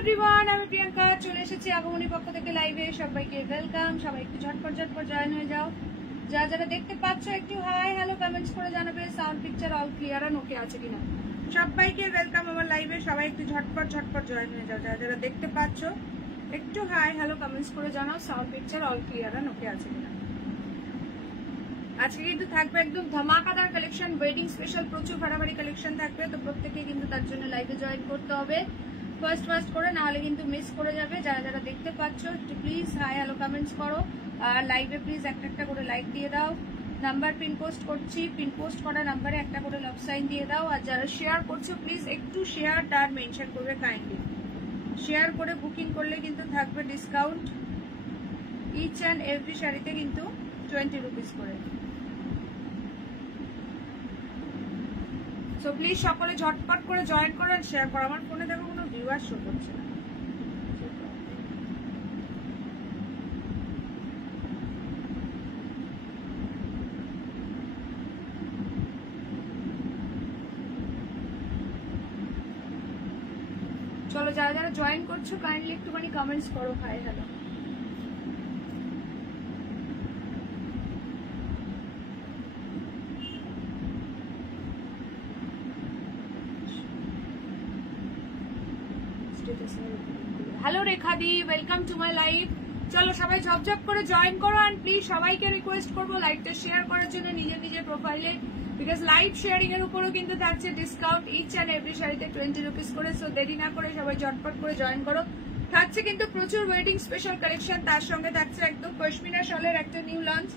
Everyone, আমি প্রিয়াঙ্কা চলে এসেছি আগমনী পক্ষ থেকে লাইভে। সবাইকে ওয়েলকাম। সবাই একটু ঝটপট জয়েন হয়ে যাও। যারা দেখতে পাচ্ছ একটু হাই হ্যালো কমেন্টস করে জানাবে। সাউন্ড পিকচার অল ক্লিয়ার আর ওকে আছে কিনা। সবাইকে ওয়েলকাম আমার লাইভে। সবাই একটু ঝটপট জয়েন হয়ে যাও। যারা দেখতে পাচ্ছ একটু হাই হ্যালো কমেন্টস করে জানাও সাউন্ড পিকচার অল ক্লিয়ার আর ওকে আছে কিনা। আজকে কিন্তু থাকবে একদম ধামাকাদার কালেকশন, ওয়েডিং স্পেশাল প্রচুর ফাটাফাটি কালেকশন থাকবে। তো প্রত্যেকে কিন্তু তার জন্য লাইভে জয়েন করতে হবে ফার্স্ট করে, না হলে কিন্তু মিস করে যাবে। যারা দেখতে পাচ্ছ একটু প্লিজ হাই হ্যালো কমেন্টস করো আর লাইভে প্লিজ একটা করে লাইক দিয়ে দাও। নাম্বার পিন পোস্ট করছি, পিন পোস্ট করা নাম্বারে একটা করে লাভ সাইন দিয়ে দাও। আর যারা শেয়ার করছো প্লিজ একটু শেয়ার টার মেনশন করবে কাইন্ডলি। শেয়ার করে বুকিং করলে কিন্তু থাকবে ডিসকাউন্ট ইচ অ্যান্ড এভরি শাড়িতে কিন্তু 20 রুপিস করে। সো প্লিজ সকলে ঝটপট করে জয়েন করো আর শেয়ার করো। আমার ফোনে দেখো কোনো ভিউয়ার শো করছে না। চলো যারা জয়েন করছো কাইন্ডলি একটুখানি কমেন্টস করো hi hello. Hello Rekha the, welcome to my live. চলো সবাই ঝপঝপ করে জয়েন করো এন্ড প্লিজ সবাইকে রিকোয়েস্ট করবো লাইভটা শেয়ার করার জন্য নিজের প্রোফাইলে, বিকজ লাইভ শেয়ারিং এর উপরও কিন্তু থাকছে ডিসকাউন্ট ইচ অ্যান্ড এভরি শাড়িতে 20 রুপিস করে। সো দেরি না করে সবাই ঝটপট করে জয়েন করো। থাকছে কিন্তু প্রচুর ওয়েডিং স্পেশাল কালেকশন, তার সঙ্গে থাকছে একদম পশমিনা শলের একটা নিউ লঞ্চ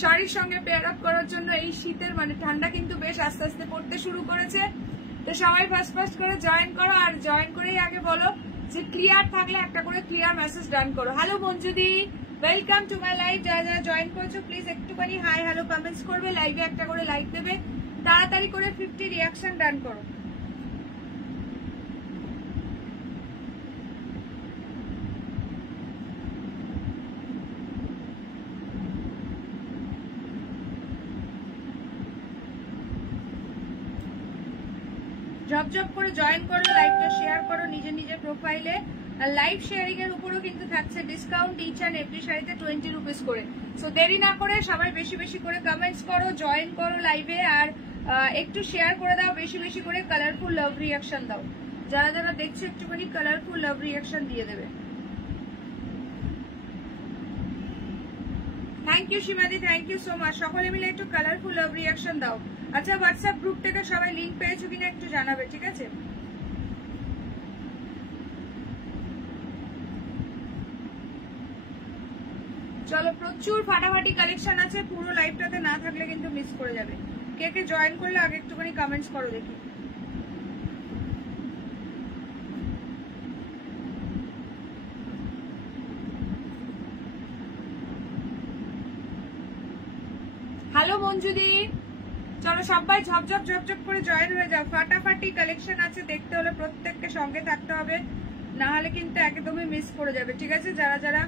শাড়ির সঙ্গে পেয়ার আপ করার জন্য। এই শীতের মানে ঠান্ডা কিন্তু বেশ আস্তে আস্তে পড়তে শুরু করেছে। তো সবাই ফার্স্ট করে জয়েন করো আর জয়েন করেই আগে বলো যে ক্লিয়ার থাকলে একটা করে ক্লিয়ার মেসেজ ডান করো। Hello Manjudi, welcome to my live. যারা জয়েন করেছো প্লিজ একটুখানি হাই হ্যালো কমেন্টস করবে, লাইভে একটা করে লাইক দেবে, তাড়াতাড়ি করে 50 রিয়াকশন ডান করো। ঝপঝপ করে জয়েন করো, লাইভটা শেয়ার করো নিজের প্রোফাইলে। আর লাইভ শেয়ারিং এর উপরও কিন্তু থাকছে ডিসকাউন্ট ইচ অ্যান্ড এভরি শাড়িতে 20 রুপিস করে। সো দেরি না করে সবাই বেশি করে কমেন্টস করো, জয়েন করো লাইভে আর একটু শেয়ার করে দাও, বেশি করে কালারফুল লাভ রিয়াকশন দাও। যারা দেখছো একটুখানি কালারফুল লাভ রিয়াকশন দিয়ে দেবে। থ্যাংক ইউ সীমাদি, থ্যাংক ইউ সো মাচ। সকলে মিলে একটু কালারফুল লাভ রিয়াকশন দাও। আচ্ছা হোয়াটসঅ্যাপ গ্রুপ থেকে সবাই লিঙ্ক পেয়েছো কিনা একটু জানাবে, ঠিক আছে? চলো প্রচুর ফাটাফাটি কালেকশন আছে, পুরো লাইভটাতে না থাকলে কিন্তু মিস করে যাবে। কে জয়েন করলে আগে একটুখানি কমেন্টস করো দেখি। হ্যালো মঞ্জুদি, চলো সবাই ঝপঝপ করে জয়েন হয়ে যাও। ফাটাফাটি কালেকশন আছে, দেখতে হলে প্রত্যেককে সঙ্গে থাকতে হবে, না হলে কিন্তু একদমই মিস করে যাবে, ঠিক আছে? যারা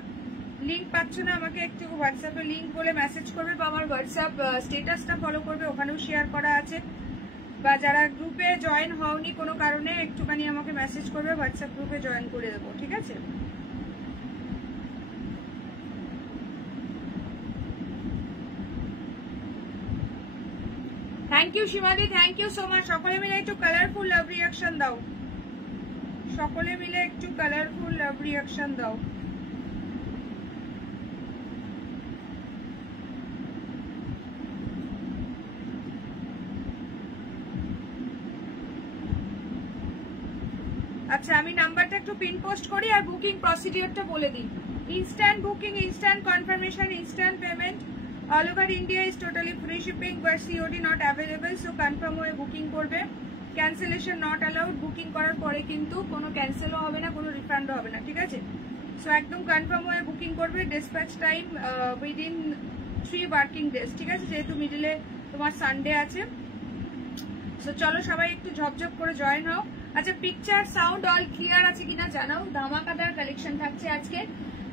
লিঙ্ক পাচ্ছ না আমাকে একটু হোয়াটসঅ্যাপে লিঙ্ক বলে মেসেজ করবে বা আমার হোয়াটসঅ্যাপ স্টেটাসটা ফলো করবে, ওখানেও শেয়ার করা আছে। বা যারা গ্রুপে জয়েন হওনি কোনো কারণে একটুখানি আমাকে মেসেজ করবে, হোয়াটসঅ্যাপ গ্রুপে জয়েন করে দেবো, ঠিক আছে? থ্যাংক ইউ সীমাদি, থ্যাংক ইউ সো মাচ। সকলে মিলে একটু কালারফুল লাভ রিয়াকশন দাও, সকলে মিলে একটু কালারফুল লাভ রিয়াকশন দাও। আচ্ছা আমি নাম্বারটা একটু পিন পোস্ট করি আর বুকিং প্রসিডিওরটা বলে দিই। Instant booking, instant confirmation, instant payment, all over India is totally free shipping, but COD not available. So confirm হয়ে বুকিং করবে, ক্যান্সেলেশন নট অ্যালাউড। বুকিং করার পরে কিন্তু কোনো ক্যান্সেলও হবে না, কোনো রিফান্ডও হবে না, ঠিক আছে? সো একদম কনফার্ম হয়ে বুকিং করবে। Dispatch time within 3 working days, ঠিক আছে? যেহেতু মিডিলে তোমার সানডে আছে। সো চলো সবাই একটু ঝপঝপ করে জয়েন হও। আচ্ছা পিকচার সাউন্ড অল ক্লিয়ার আছে কিনা জানাও। ধামাকাদার কালেকশন থাকছে আজকে,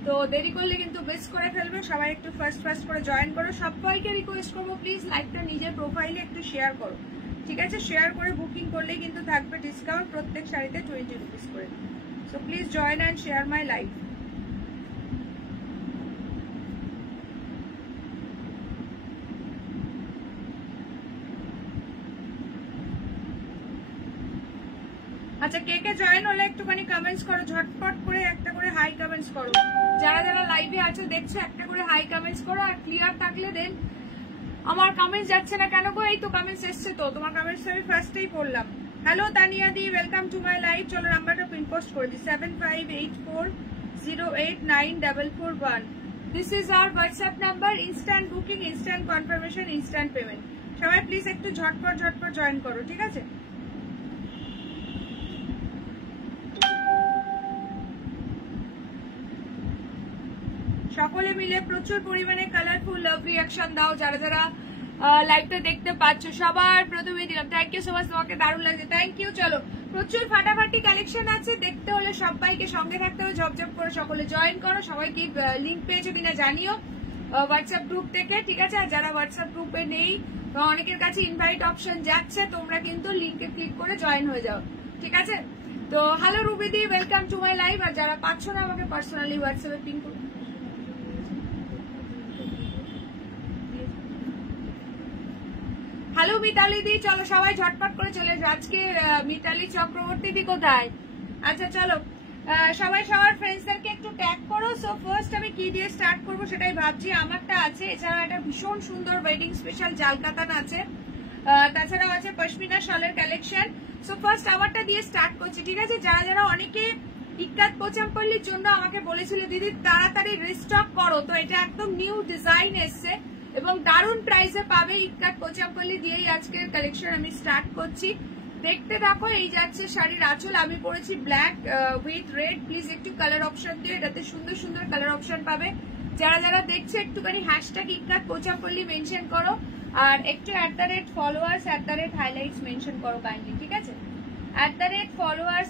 তো দেরি করলে কিন্তু মিস করে ফেলবে। সবাই একটু ফার্স্ট করে জয়েন করো। সবাইকে রিকোয়েস্ট করবো প্লিজ লাইভটা নিজের প্রোফাইলে একটু শেয়ার করো, ঠিক আছে? শেয়ার করে বুকিং করলেই কিন্তু থাকবে ডিসকাউন্ট প্রত্যেক শাড়িতে 20 রুপিস করে। So please join and share my live. আচ্ছা, কে কে জয়েন হলে একটুখানি কমেন্টস করো, ঝটপট করে একটা করে হাই কমেন্টস করো। যারা যারা লাইভে আছো দেখছো একটা করে হাই কমেন্টস করো। আর ক্লিয়ার থাকলে দেন। আমার কমেন্টস যাচ্ছে না কেন গো? এই তো কমেন্টস এসছে, তো তোমার কমেন্টস আমি ফার্স্টেই পড়লাম। Hello Tania the, welcome to my live. চলো নাম্বারটা পিন পোস্ট করে দিই, 7584089441। This is our WhatsApp number. Instant booking, instant confirmation, instant payment. সবাই প্লিজ একটু ঝটপট ঝটপট জয়েন করো, ঠিক আছে? সকলে মিলে প্রচুর পরিমাণে কালারফুল লাভ রিয়াকশন দাও। যারা যারা লাইভটা দেখতে পাচ্ছ সবার প্রথমে দিলাম থ্যাংক ইউ সো মাচ, তোমাকে দারুণ লাগছে, থ্যাংক ইউ। চলো, প্রচুর ফাটাফাটি কালেকশন আছে, দেখতে হলে সবাইকে সঙ্গে থাকতে হবে, ঝপঝপ করে সকলে জয়েন করো। সবাইকে লিঙ্ক পেয়েছো কিনা জানিও হোয়াটসঅ্যাপ গ্রুপ থেকে, ঠিক আছে? আর যারা হোয়াটসঅ্যাপ গ্রুপে নেই, অনেকের কাছে ইনভাইট অপশন যাচ্ছে, তোমরা কিন্তু লিঙ্কে ক্লিক করে জয়েন হয়ে যাও, ঠিক আছে? তো হ্যালো রুবিদি, ওয়েলকাম টু মাই লাইভ। আর যারা পাচ্ছ না আমাকে পার্সোনালি হোয়াটসঅ্যাপে পিং করো। হ্যালো মিতালি দি, চলো সবাই ঝটপট করে চলে যাও। আজকে মিতালি চক্রবর্তী দি কোথায়? আচ্ছা চলো, সবাই সবার ফ্রেন্ডসদেরকে একটু ট্যাগ করো। সো ফার্স্ট আমি কি দিয়ে স্টার্ট করবো সেটাই ভাবছি। আমারটা আছে, এছাড়া একটা ভীষণ সুন্দর ওয়েডিং স্পেশাল জাল কাতান আছে, তাছাড়াও আছে পশমিনা শলের কালেকশন। সো ফার্স্ট আমারটা দিয়ে স্টার্ট করছি, ঠিক আছে? যারা যারা অনেকে ইক্কাত পোচামপল্লির জন্য আমাকে বলেছিল দিদি তাড়াতাড়ি রিস্টক করো, তো এটা একদম নিউ ডিজাইন এসছে এবং দারুণ প্রাইসে পাবে। ইক্কাত পোচামপল্লি দিয়েই আজকের কালেকশন আমি স্টার্ট করছি, দেখতে থাকো। এই যাচ্ছে শাড়ির আঁচল, আমি পরেছি ব্ল্যাক উইথ রেড। প্লিজ একটু কালার অপশন দিও, এটাতে সুন্দর সুন্দর কালার অপশন পাবে। যারা যারা দেখছো একটুখানি হ্যাশট্যাগ ইক্কাত পোচামপল্লি মেনশন করো, আর একটু @followers @highlights মেনশন করো কাইন্ডলি, ঠিক আছে? @followers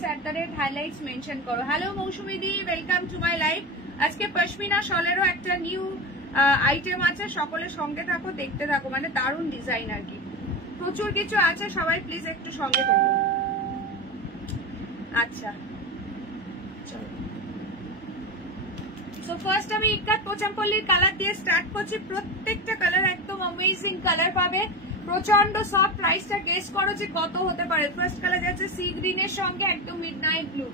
@highlights মেনশন করো। হ্যালো মৌসুমী দি, ওয়েলকাম টু মাই লাইভ। আজকে পশমিনা শলেরও একটা নিউ আইটেম আছে, সকলের সঙ্গে থাকো, দেখতে থাকো, মানে দারুণ ডিজাইন আর কি, প্রচুর কিছু আছে। সবাই প্লিজ একটু সঙ্গে থাকো। আচ্ছা চলো, সো ফার্স্ট আমি ইক্কাত পোচামপল্লির কালার দিয়ে স্টার্ট করছি। প্রত্যেকটা কালার একদম অ্যামেজিং কালার পাবে, প্রচন্ড সফট। প্রাইসটা গেস করো যে কত হতে পারে। ফার্স্ট কালার যাচ্ছে সি গ্রিনের সঙ্গে একদম মিডনাইট ব্লু।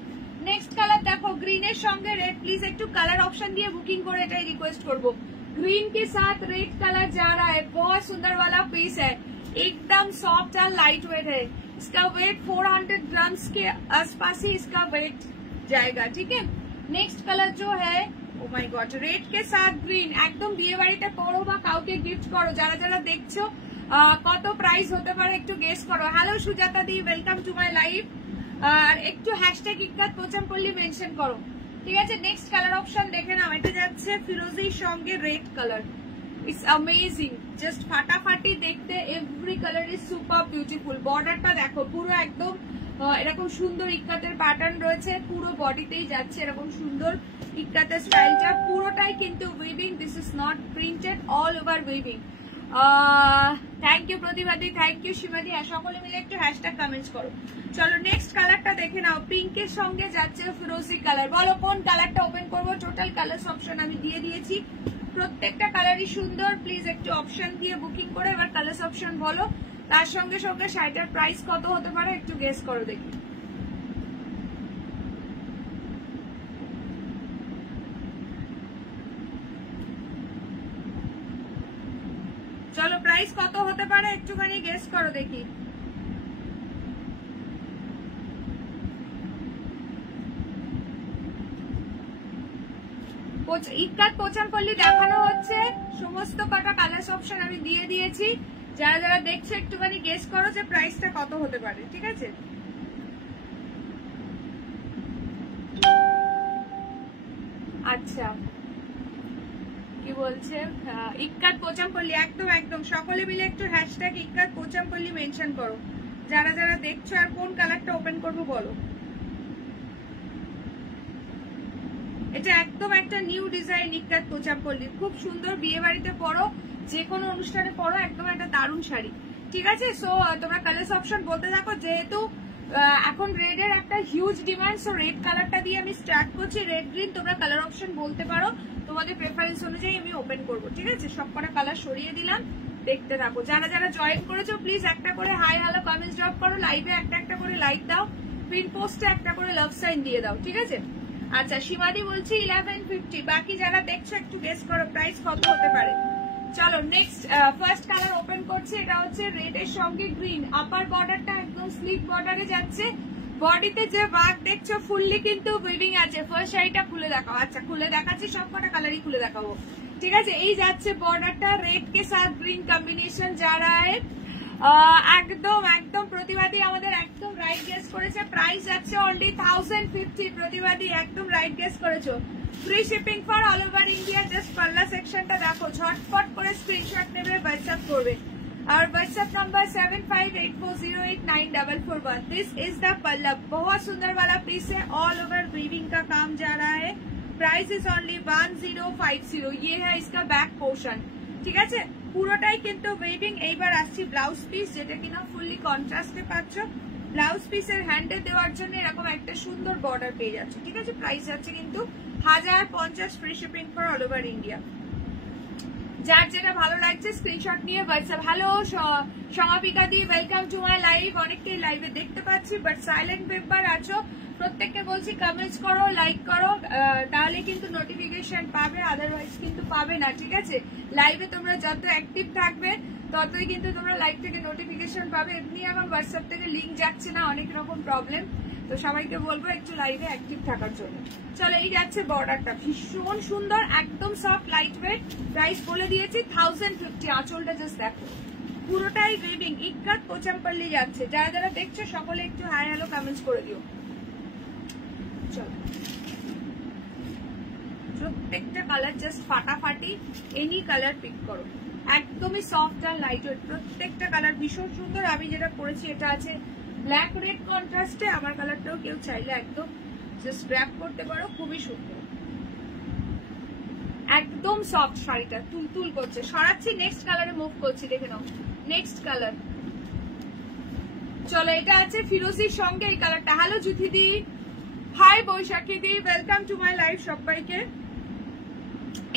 নেক্সট কালার দেখো গ্রিনের সঙ্গে রেড। প্লিজ একটু কালার অপশন দিয়ে বুকিং করে এটাই রিকোয়েস্ট করবো। ग्रीन के साथ रेड कलर जा रहा है, बहुत सुंदर वाला पीस है, एकदम सॉफ्ट एंड लाइट वेट है। इसका वेट 400 ग्राम्स के आसपास ही इसका वेट जाएगा, ठीक है? नेक्स्ट कलर जो है ओ माय गॉड, रेड के साथ ग्रीन, एकदम বিয়ে বাড়িতে পরো বা কাউকে গিফট করো। যারা যারা দেখছো কত প্রাইস হতে পারে একটু গেস করো। Hello Sujata di, welcome to my live. আর একটু হ্যাশট্যাগ ইক্কাত পোচামপল্লি মেনশন করো, ঠিক আছে? নেক্সট কালার অপশন দেখে নাও, এটা যাচ্ছে ফিরোজির সঙ্গে red colour. It's amazing, just ফাটাফাটি দেখতে। Every colour is super beautiful. বর্ডারটা দেখো পুরো একদম এরকম সুন্দর ইক্কাতের প্যাটার্ন রয়েছে, পুরো বডিতেই যাচ্ছে এরকম সুন্দর ইক্কাতের স্টাইলটা, পুরোটাই কিন্তু weaving. This is not printed, all over weaving. Thank you প্রতিবাদী, থ্যাংক ইউ শিবাদি। সকলে মিলে একটু হ্যাশট্যাগ কমেন্টস করো। চলো নেক্সট কালারটা দেখে নাও, পিঙ্কের সঙ্গে যাচ্ছে ফিরোজি কালার। বলো কোন কালারটা ওপেন করবো? টোটাল কালার অপশন আমি দিয়ে দিয়েছি, প্রত্যেকটা কালারই সুন্দর। প্লিজ একটু অপশন দিয়ে বুকিং করে এবার কালার অপশন বলো। তার সঙ্গে সঙ্গে শাড়িটার প্রাইস কত হতে পারে একটু গেস করো দেখি। চলো প্রাইস কত হতে পারে একটুখানি গেস করো দেখি। ইক্কাত পোচামপল্লি দেখানো হচ্ছে, সমস্ত কটা কালার অপশন আমি দিয়ে দিয়েছি। যারা যারা দেখছো একটুখানি গেস করো যে প্রাইসটা কত হতে পারে, ঠিক আছে? আচ্ছা কি বলছে? ইক্কাত পোচামপল্লি, একদম একদম। সকলে মিলে একটু হ্যাশট্যাগ ইক্কাত পোচামপল্লি মেনশন করো যারা যারা দেখছো। আর কোন কালারটা ওপেন করবো বলো। এটা একদম একটা নিউ ডিজাইন ইক্কাত পোচামপল্লি, খুব সুন্দর। বিয়ে বাড়িতে পরো, যে কোনো অনুষ্ঠানে পরো, একদম একটা দারুণ শাড়ি, ঠিক আছে? সো তোমরা কালার অপশন বলতে থাকো, যেহেতু এখন রেড এর একটা হিউজ ডিমান্ড, সো রেড কালারটা দিয়ে আমি স্টার্ট করছি। রেড গ্রিন তোমরা কালার অপশন বলতে পারো, তোমাদের প্রেফারেন্স অনুযায়ী আমি ওপেন করব, ঠিক আছে? সব কটা কালার সরিয়ে দিলাম, দেখতে থাকো। যারা যারা জয়েন করেছো প্লিজ একটা করে হাই হ্যালো কমেন্টস ড্রপ করো, লাইভে একটা একটা করে লাইক দাও, পিন পোস্টে একটা করে লাভ সাইন দিয়ে দাও, ঠিক আছে? আচ্ছা, সীমাদি বলছি 1150। বাকি যারা দেখছো একটু গেস করো প্রাইস কত হতে পারে। চলো নেক্সট ফার্স্ট কালার ওপেন করছি। এটা হচ্ছে রেড এর সঙ্গে গ্রিন, আপার বর্ডারটা একদম স্লিক বর্ডারে যাচ্ছে। বডিতে যে ওয়ার্ক দেখছো ফুললি কিন্তু উইভিং আছে। ফার্স্ট শাড়িটা খুলে দেখাও। আচ্ছা, খুলে দেখাচ্ছি, সবকটা কালারই খুলে দেখাবো, ঠিক আছে? এই যাচ্ছে বর্ডারটা, রেড কে সাথ গ্রিন কম্বিনেশন যা রা है। একদম একদম প্রতিবাদী আমাদের একদম রাইট গেস করেছে। প্রাইস যাচ্ছে অনলি 1050। প্রতিবাদী একদম রাইট গেস করেছো। Free shipping for all over India. Just পাল্লা সেকশনটা দেখো, ঝটপট করে স্ক্রিনশট নেবে, হোয়াটসঅ্যাপ করবে। और WhatsApp number 7584089441। This is the पल्ला, बहुत सुंदर वाला पीस है, ऑल ओवर वीविंग का काम जा रहा है। Price is only 1050। ये है इसका बैक पोर्शन, ঠিক আছে? পুরোটাই কিন্তু ওয়েভিং। এইবার আসছি ব্লাউজ পিস, যেটা কিনা ফুললি কন্ট্রাস্টে পাচ্ছ। ব্লাউজ পিসের হ্যান্ডে দেওয়ার জন্য এরকম একটা সুন্দর বর্ডার পেয়ে যাচ্ছে, ঠিক আছে? প্রাইস যাচ্ছে কিন্তু 1050, free shipping for all over India. যার যেটা ভালো লাগছে স্ক্রিনশট নিয়ে WhatsApp. Hello Samapika di, welcome to my live. অনেকটাই লাইভে দেখতে পাচ্ছি বাট সাইলেন্ট মেম্বার আছো, প্রত্যেককে বলছি কমেন্টস করো, লাইক করো, তাহলে কিন্তু নোটিফিকেশন পাবে, আদারওয়াইজ কিন্তু পাবে না, ঠিক আছে? লাইভে তোমরা যত অ্যাক্টিভ থাকবে ততই কিন্তু তোমরা লাইভ থেকে নোটিফিকেশন পাবে। এমনি এখন হোয়াটসঅ্যাপ থেকে লিঙ্ক যাচ্ছে না, অনেক রকম প্রবলেম, তো সবাইকে বলবো একটু লাইভে অ্যাক্টিভ থাকার জন্য। চলো, এই যাচ্ছে বর্ডারটা, ভীষণ সুন্দর, একদম সফট লাইট ওয়েট। প্রাইস বলে দিয়েছি 1050। আঁচলটা জাস্ট দেখো, পুরোটাই ওয়েভিং, ইক্কাত পোচামপল্লি যাচ্ছে। যারা যারা দেখছো সকলে একটু হাই হ্যালো কমেন্টস করে দিও। চলো, প্রত্যেকটা কালার জাস্ট ফাটাফাটি, এনি কালার পিক করো, একদমই সফট আর লাইট ওয়েট। প্রত্যেকটা কালার ভীষণ সুন্দর। আমি যেটা পরেছি এটা আছে ব্ল্যাক রেড কন্ট্রাস্টে। আমার কালারটাও কেউ চাইলে একদম জাস্ট গ্র্যাব করতে পারো, খুবই সুন্দর, একদম সফট। শাড়িটা তুলতুল করছে। সরাচ্ছি, নেক্সট কালারে মুভ করছি, দেখে নাও নেক্সট কালার। চলো, এটা আছে ফিরোজির সঙ্গে এই কালারটা। হ্যালো জুথি দি, হাই বৈশাখী দি, ওয়েলকাম টু মাই লাইভ সবাইকে।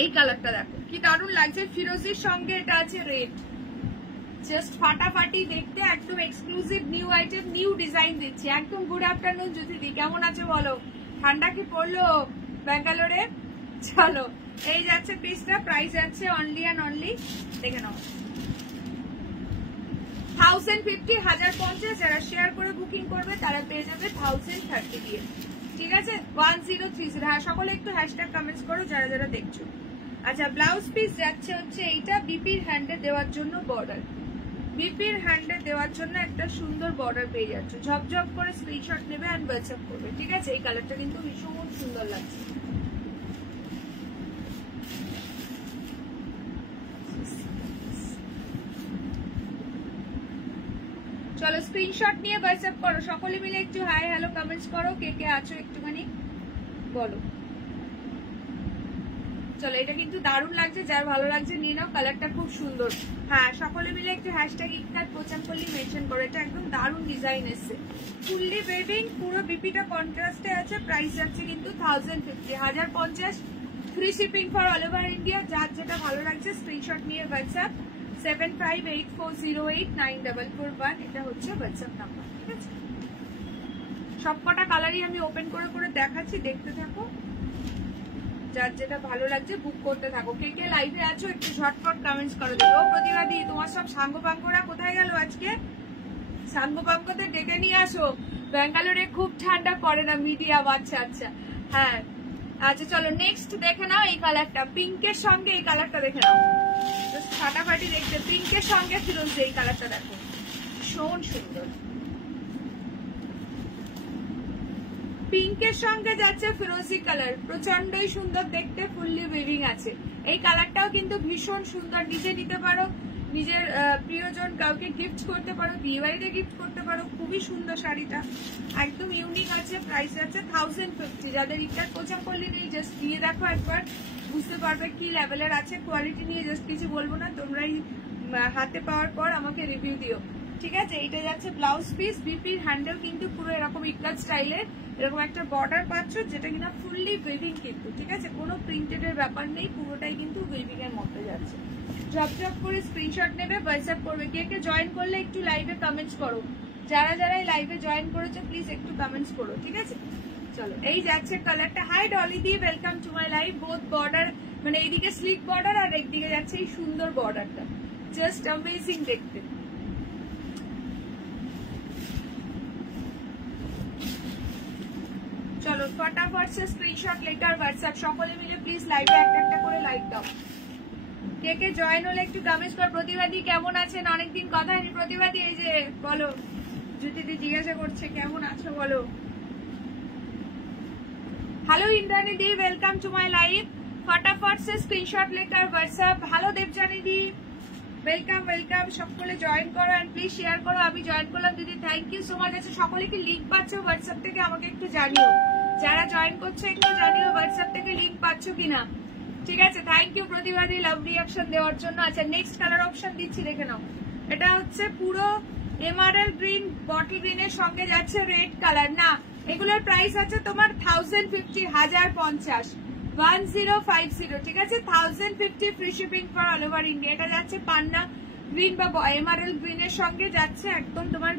এই কালারটা দেখো কি দারুণ লাগছে, ফিরোজির সঙ্গে এটা আছে রেড, জাস্ট ফাটাফাটি দেখতে, একদম exclusive new item, new design দিচ্ছি একদম। গুড আফটারনুন জ্যোতি দি, কেমন আছো বলো? ঠান্ডা কি পড়লো ব্যাঙ্গালোরে? চলো, এই যাচ্ছে পিসটা। প্রাইস যাচ্ছে অনলি অ্যান্ড অনলি, দেখে নাও 1050, 1050। যারা শেয়ার করে বুকিং করবে তারা পেয়ে যাবে 1030 দিয়ে, ঠিক আছে? 1030। হ্যাঁ, সকলে একটু হ্যাশট্যাগ কমেন্টস করো যারা যারা দেখছো। আচ্ছা, ব্লাউজ পিস যাচ্ছে হচ্ছে এইটা, বিপির হ্যান্ডে দেওয়ার জন্য বর্ডার, বিপির হ্যান্ডে দেওয়ার জন্য একটা সুন্দর বর্ডার পেয়ে যাচ্ছে। ঝপঝপ করে স্ক্রিনশট নেবে আর হোয়াটসঅ্যাপ করবে, ঠিক আছে? এই কালারটা কিন্তু ভীষণ সুন্দর লাগছে। চলো, স্ক্রিনশট নিয়ে হোয়াটসঅ্যাপ করো, সকলে মিলে একটু হাই হ্যালো কমেন্টস করো, কে কে আছো একটুখানি বলো। চলো, এটা কিন্তু দারুণ লাগছে, যার ভালো লাগছে নিয়ে নাও, কালারটা খুব সুন্দর। হ্যাঁ, সকলে মিলে একটু হ্যাশট্যাগ ইক্কাত পোচামপল্লি মেনশন করো, এটা একদম দারুণ ডিজাইন এসছে, ফুললি ওয়েভিং, পুরো বিপিটা কন্ট্রাস্টে আছে। প্রাইস যাচ্ছে কিন্তু 1050, 1050, free shipping for all over India. যার যেটা ভালো লাগছে স্ক্রিনশট নিয়ে হোয়াটসঅ্যাপ 7584089441, এটা হচ্ছে হোয়াটসঅ্যাপ নাম্বার, ঠিক আছে? সবকটা কালারই আমি ওপেন করে করে দেখাচ্ছি, দেখতে থাকো। যার যেটা ভালো লাগছে বুক করতে থাকো। কে কে লাইভে আছো একটু ঝটপট কমেন্টস করো। ও প্রতিবাদী, তোমার সব সাঙ্গপাঙ্গরা কোথায় গেল আজকে? সাঙ্গপাঙ্গদের ডেকে নিয়ে আসো, ব্যাঙ্গালোরে খুব ঠান্ডা পড়ে না মিডিয়াম। আচ্ছা আচ্ছা, হ্যাঁ। আচ্ছা, চলো নেক্সট দেখে নাও এই কালারটা, পিঙ্কের সঙ্গে এই কালারটা দেখে নাও, ফাটাফাটি দেখতে। পিঙ্কের সঙ্গে ফিরোজী, এই কালারটা দেখো, ভীষণ সুন্দর। পিঙ্কের সঙ্গে যাচ্ছে ফিরোজি কালার, প্রচন্ডই সুন্দর দেখতে, ফুললি উইভিং আছে। এই কালারটাও কিন্তু ভীষণ সুন্দর, নিজে নিতে পারো, নিজের প্রিয়জন কাউকে গিফট করতে পারো, বিয়ে বাড়িতে গিফট করতে পারো, খুবই সুন্দর শাড়িটা, একদম ইউনিক আছে। প্রাইস আছে 1050। যাদের ইটার পোচামপল্লি নেই জাস্ট দিয়ে দেখো একবার, বুঝতে পারবে কি লেভেলের আছে। কোয়ালিটি নিয়ে জাস্ট কিছু বলবো না, তোমরাই হাতে পাওয়ার পর আমাকে রিভিউ দিও। ঠিক আছে, এইটা যাচ্ছে ব্লাউজ পিস। বিপির হ্যান্ডেল কিন্তু পুরো এরকম ইকাত স্টাইলের, এরকম একটা বর্ডার পাচ্ছ যেটা কিনা ফুললি ওয়েভিং কিন্তু, ঠিক আছে, কোনো প্রিন্টেড এর ব্যাপার নেই, পুরোটাই কিন্তু ওয়েভিং এর মধ্যে যাচ্ছে। ঝপঝপ করে স্ক্রিনশট নেবে, হোয়াটসঅ্যাপ করবে। কে কে জয়েন করলে একটু লাইভে কমেন্টস করো, যারা যারা লাইভে জয়েন করেছো প্লিজ একটু কমেন্টস করো, ঠিক আছে। চলো, এই যাচ্ছে কালারটা। হাই ডলি দি, welcome to my live. Both border, মানে এইদিকে স্লিক বর্ডার আর একদিকে যাচ্ছে এই সুন্দর বর্ডারটা, জাস্ট অ্যামেজিং দেখতে। চলো ফটাফট সে স্ক্রিনশট লেটার হোয়াটসঅ্যাপ সকলে মিলে প্লিজ লাইভে একটা একটা করে লাইক দাও। কে কে জয়েন হলে একটু কমেন্টস কর। প্রতিবাদী কেমন আছেন? অনেকদিন কথা হয়নি প্রতিবাদী, এই যে বলো, জ্যোতিদি জিজ্ঞাসা করছে কেমন আছো বলো। Hello Indrani di, welcome to my live. ফটাফট সে screenshot later WhatsApp. Hello Debjani di, welcome welcome, সকলে জয়েন করো এন্ড প্লিজ শেয়ার করো। আমি জয়েন করলাম দিদি, থ্যাংক ইউ সো মাচ। আছে সকলে কি লিংক পাচ্ছ হোয়াটসঅ্যাপ থেকে? আমাকে একটু জানিও, যারা জয়েন করছো একটু জানিও হোয়াটসঅ্যাপ থেকে লিংক পাচ্ছ কিনা, ঠিক আছে। থ্যাংক ইউ প্রতিবাদী লাভ রিয়াকশন দেওয়ার জন্য। আচ্ছা নেক্সট কালার অপশন দিচ্ছি, দেখে নাও। এটা হচ্ছে পুরো এমারেল গ্রিন, বটল গ্রিনের সঙ্গে যাচ্ছে রেড কালার। না, এগুলোর প্রাইস আছে তোমার 1050, 1050, 1050, ঠিক আছে, 1050 free shipping for all over India. এটা যাচ্ছে পান্না গ্রিন বা এমারেল গ্রিনের সঙ্গে যাচ্ছে একদম তোমার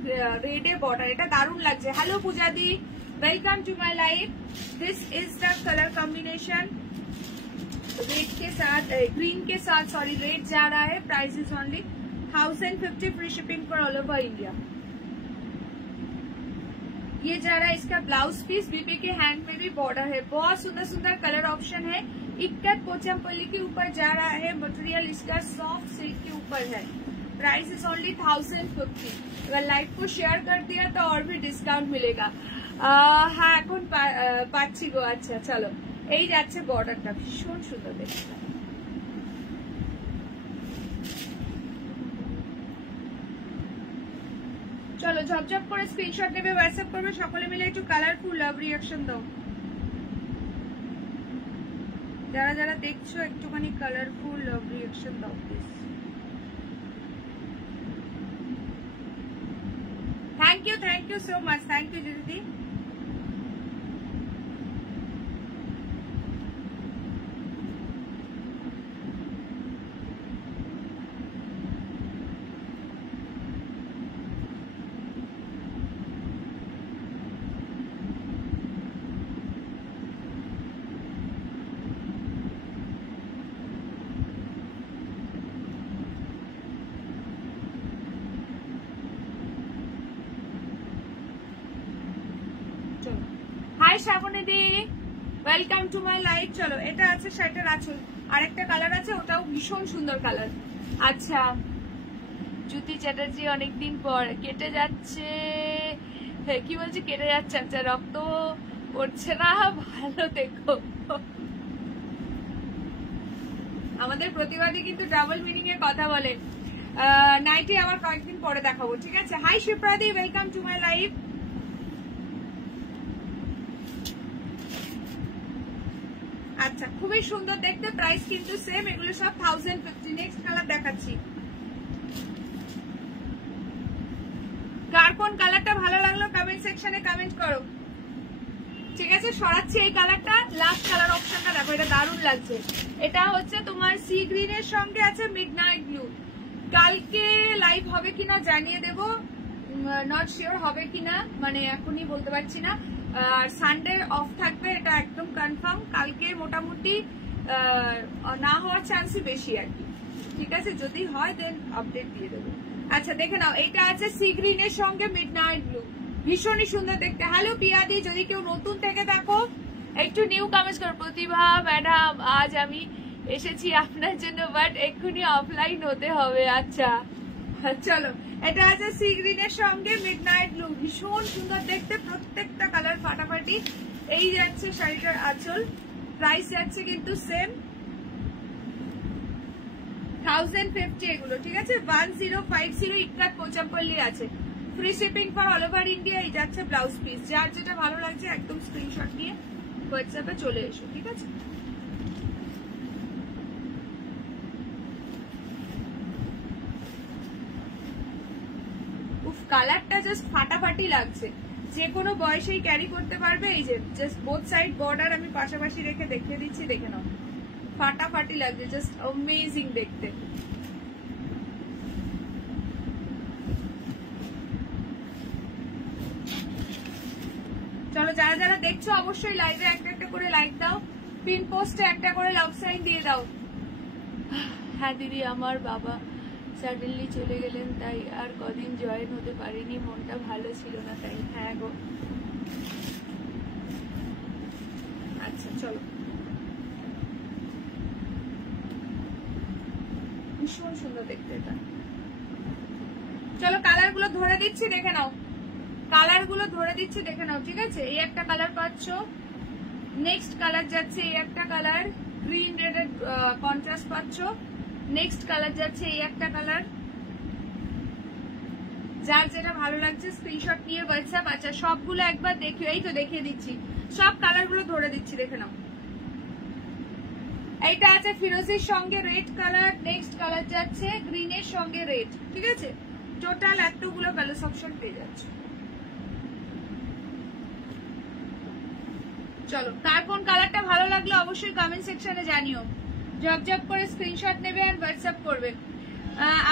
রেডে বর্ডার, এটা দারুণ লাগছে। হ্যালো পূজাদি, welcome to my live. This is the colour combination, red के साथ ग्रीन के साथ, सॉरी रेड जा रहा है। Price is only 1050 free shipping for all over India. ये जा रहा है इसका ब्लाउज पीस, बीपी के हैंड में भी बॉर्डर है। बहुत सुंदर सुंदर कलर ऑप्शन है। इक्कत पोचमपल्ली के ऊपर जा रहा है, मटेरियल इसका सॉफ्ट सिल्क के ऊपर है। Price is only 1050। अगर लाइव को शेयर कर दिया तो और भी डिस्काउंट मिलेगा। হ্যাঁ এখন পাচ্ছি গো। আচ্ছা চলো, এই যাচ্ছে বর্ডারটা, ভীষণ সুন্দর দেখতে। চলো ঝপঝপ করে স্ক্রিনশট নেবে, হোয়াটসঅ্যাপ করবে, সকলে মিলে একটু কালারফুল লাভ রিয়াকশন দাও। যারা যারা দেখছো একটুখানি কালারফুল লাভ রিয়াকশন দাও please. Thank you so much, thank you দিদি। Hi Shrabani di, welcome to my live. চলো এটা আছে শার্টের আঁচল, আরেকটা কালার আছে, ওটাও ভীষণ সুন্দর কালার। আচ্ছা জ্যোতি চ্যাটার্জি, অনেকদিন পর। কেটে যাচ্ছে, কি বলছে কেটে যাচ্ছে? আচ্ছা রক্ত পড়ছে না, ভালো দেখো। আমাদের প্রতিবাদী কিন্তু ডাবল মিনিং এ কথা বলে। নাইটি আবার কয়েকদিন পরে দেখাবো, ঠিক আছে। হাই শিপ্রাদি, ওয়েলকাম টু মাই লাইভ। আচ্ছা খুবই সুন্দর দেখতে, প্রাইস কিন্তু সেম, এগুলো সব 1050। নেক্সট কালার দেখাচ্ছি। কার কোন কালারটা ভালো লাগলো কমেন্ট সেকশনে কমেন্ট করো, ঠিক আছে। সরাচ্ছি এই কালারটা, লাস্ট কালার অপশনটা দেখো, এটা দারুণ লাগছে। এটা হচ্ছে তোমার সি গ্রিনের সঙ্গে আছে মিডনাইট ব্লু। কালকে লাইভ হবে কিনা জানিয়ে দেবো, নট শিওর হবে কিনা, মানে এখনই বলতে পারছি না। আর সানডে অফ থাকবে, এটা একদম কনফার্ম। কালকে মোটামুটি না হওয়ার চান্সই বেশি আর কি, ঠিক আছে। যদি হয় দেন আপডেট দিয়ে দেবো। আচ্ছা দেখে নাও, এটা আছে সি গ্রিনের সঙ্গে মিডনাইট ব্লু, ভীষণই সুন্দর দেখতে। হ্যালো পিয়াদি, যদি কেউ নতুন থেকে দেখো একটু নিউ কমেন্টস করো। প্রতিভা ম্যাডাম, আজ আমি এসেছি আপনার জন্য, বাট এক্ষুনি অফলাইন হতে হবে। আচ্ছা চলো, এটা আছে সি গ্রিনের সঙ্গে মিডনাইট ব্লু, ভীষণ সুন্দর দেখতে, প্রত্যেকটা কালার ফাটাফাটি। এই যাচ্ছে শাড়িটার আঁচল, প্রাইস যাচ্ছে কিন্তু সেম 1050 এগুলো, ঠিক আছে। 1050 ইক্কাত পোচামপল্লি আছে, free shipping for all over India. এই যাচ্ছে ব্লাউজ পিস, যার যেটা ভালো লাগছে একদম স্ক্রিনশট নিয়ে হোয়াটসঅ্যাপে চলে এসো, ঠিক আছে। কালারটা জাস্ট ফাটাফাটি লাগছে, যে কোনো বয়সেই ক্যারি করতে পারবে। এই যে জাস্ট বোথ সাইড বর্ডার আমি পাশাপাশি রেখে দেখিয়ে দিচ্ছি, দেখে নাও ফাটাফাটি লাগছে, জাস্ট অ্যামেজিং দেখতে। চলো যারা যারা দেখছো অবশ্যই লাইভে একটা একটা করে লাইক দাও, পিন পোস্টে একটা করে লাভ সাইন দিয়ে দাও। হ্যাঁ দিদি, আমার বাবা সাডেনলি চলে গেলেন, তাই আর কদিন জয়েন হতে পারিনি, মনটা ভালো ছিল না তাই। হ্যাঁ গো, আচ্ছা চলো, ভীষণ সুন্দর দেখতে এটা। চলো কালার গুলো ধরে দিচ্ছি, দেখে নাও, কালার গুলো ধরে দিচ্ছি দেখে নাও, ঠিক আছে। এই একটা কালার পাচ্ছ, নেক্সট কালার যাচ্ছে এই একটা কালার, গ্রিন রেড এর কন্ট্রাস্ট পাচ্ছ, নেক্সট কালার যাচ্ছে এই একটা কালার। যার যেটা ভালো লাগছে স্ক্রিনশট নিয়ে হোয়াটসঅ্যাপ। আচ্ছা সবগুলো একবার দেখিও, এই তো দেখিয়ে দিচ্ছি, সব কালার গুলো ধরে দিচ্ছি দেখে নাও। এইটা আছে ফিরোজির সঙ্গে রেড কালার, নেক্সট কালার যাচ্ছে গ্রিনের সঙ্গে রেড, ঠিক আছে। টোটাল এতগুলো কালার অপশন পেয়ে যাচ্ছে। চলো কার কোন কালারটা ভালো লাগলো অবশ্যই কমেন্ট সেকশনে জানিও। জব করে স্ক্রিনশট নেবে আর হোয়াটসঅ্যাপ করবে।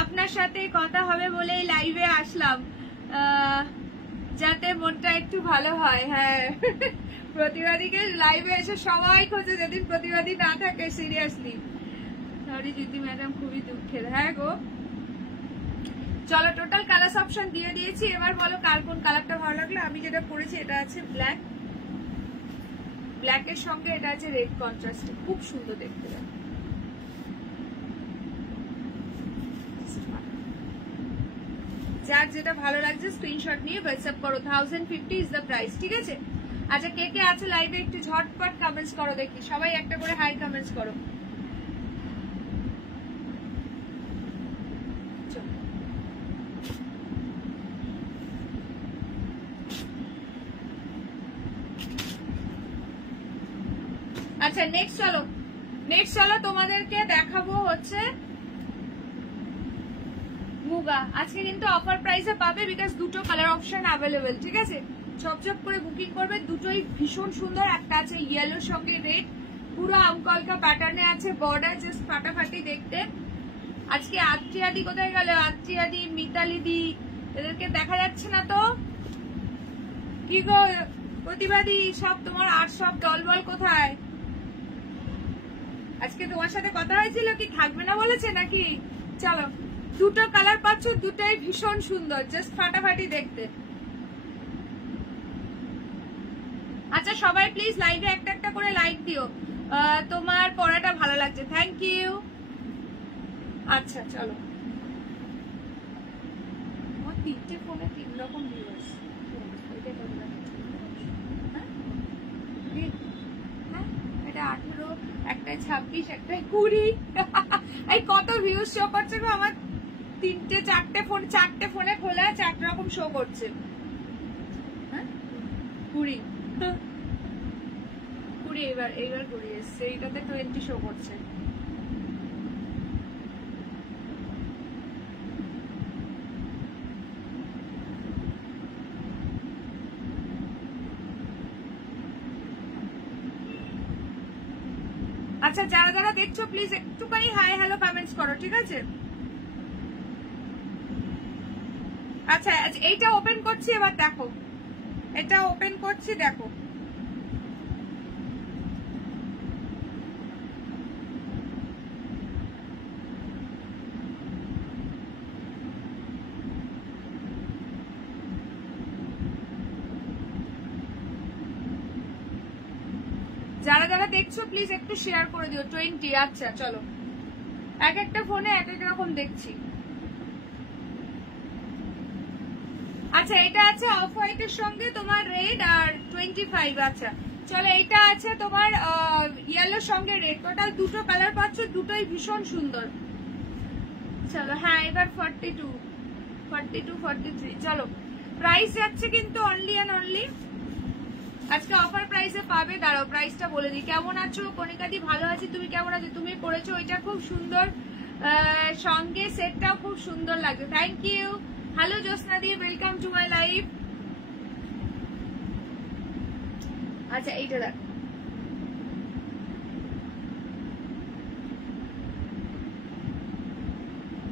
আপনার সাথে কথা হবে বলেই লাইভে আসলাম, যাতে মনটা একটু ভালো হয়। হ্যাঁ প্রতিবাদীকে লাইভে এসে সবাই খোঁজে, যেদিন প্রতিবাদী না থাকে। সিরিয়াসলি সরি জিতি ম্যাডাম, খুবই দুঃখের। হ্যাঁ গো, চলো টোটাল কালার অপশন দিয়ে দিয়েছি। এবার বলো কার কোন কালারটা ভালো লাগলো। আমি যেটা পরেছি এটা আছে ব্ল্যাক, ব্ল্যাকের সঙ্গে এটা আছে রেড কন্ট্রাস্ট, খুব সুন্দর দেখতে লাগে। যার যেটা ভালো লাগছে স্ক্রিনশট নিয়ে হোয়াটসঅ্যাপ করো। 1050 ইজ দ্য প্রাইস, ঠিক আছে। আচ্ছা কে কে আছে লাইভে একটু ঝটপট কমেন্টস করো দেখি, সবাই একটা করে হাই কমেন্টস করো। আচ্ছা নেক্সট চলো তোমাদেরকে দেখাবো হচ্ছে মুগা। আজকে কিন্তু অফার প্রাইসে পাবে, বিকজ দুটো কালার অপশন অ্যাভেলেবেল, ঠিক আছে। ঝপঝপ করে বুকিং করবে, দুটোই ভীষণ সুন্দর। একটা আছে ইয়েলোর সঙ্গে রেড, পুরো আমকলকা প্যাটার্নে আছে, বর্ডার জাস্ট ফাটাফাটি দেখতে। আজকে আত্রিয়াদি কোথায় গেল? আত্রিয়াদি, মিতালি দি, এদেরকে দেখা যাচ্ছে না তো। কি গো প্রতিবাদী, সব তোমার আর্ট সব দলবল কোথায়? আজকে তোমার সাথে কথা হয়েছিল কি থাকবে না বলেছে নাকি? চলো দুটো কালার পাচ্ছ, দুটোই ভীষণ সুন্দর, জাস্ট ফাটাফাটি দেখতে। আচ্ছা সবাই প্লিজ লাইভে একটা একটা করে লাইক দিও, তোমার পড়াটা ভালো লাগছে। Thank you. আচ্ছা চলো, আমার তিনটে ফোনে তিন রকম ভিউয়ার্স, এটা 18, একটাই 26, একটাই 20। এই কত ভিউজ শো করছে গো আমার। চারটে ফোনে খোলা, 4 রকম শো করছে। 20 এইবার 20 এসছে, এইটাতে 20 শো করছে। আচ্ছা যারা যারা দেখছো প্লিজ একটুখানি হাই হ্যালো কমেন্টস করো, ঠিক আছে। আচ্ছা এইটা ওপেন করছি, এবার দেখো, এটা ওপেন করছি, দেখো। যারা যারা দেখছো প্লিজ একটু শেয়ার করে দিও। 20। আচ্ছা চলো, এক একটা ফোনে এক এক রকম দেখছি। আচ্ছা এটা আছে অফ হোয়াইটের সঙ্গে তোমার রেড আর 25। আচ্ছা চলো, এটা আছে তোমার ইয়েলোর সঙ্গে রেড, টোটাল দুটো কালার পাচ্ছ, দুটোই ভীষণ সুন্দর। চলো হ্যাঁ এবার 42, 43। চলো প্রাইস যাচ্ছে কিন্তু অনলি অ্যান্ড অনলি আজকে অফার প্রাইসে পাবে। দাঁড়াও প্রাইসটা বলে দিই। কেমন আছো কণিকাদি? ভালো আছি, তুমি কেমন আছো? তুমি পড়েছো ওইটা খুব সুন্দর, সঙ্গে সেটটাও খুব সুন্দর লাগছে। Thank you. হ্যালো জ্যোৎস্না দি, ওয়েলকাম টু মাই লাইভ। আচ্ছা এইটা দেখ,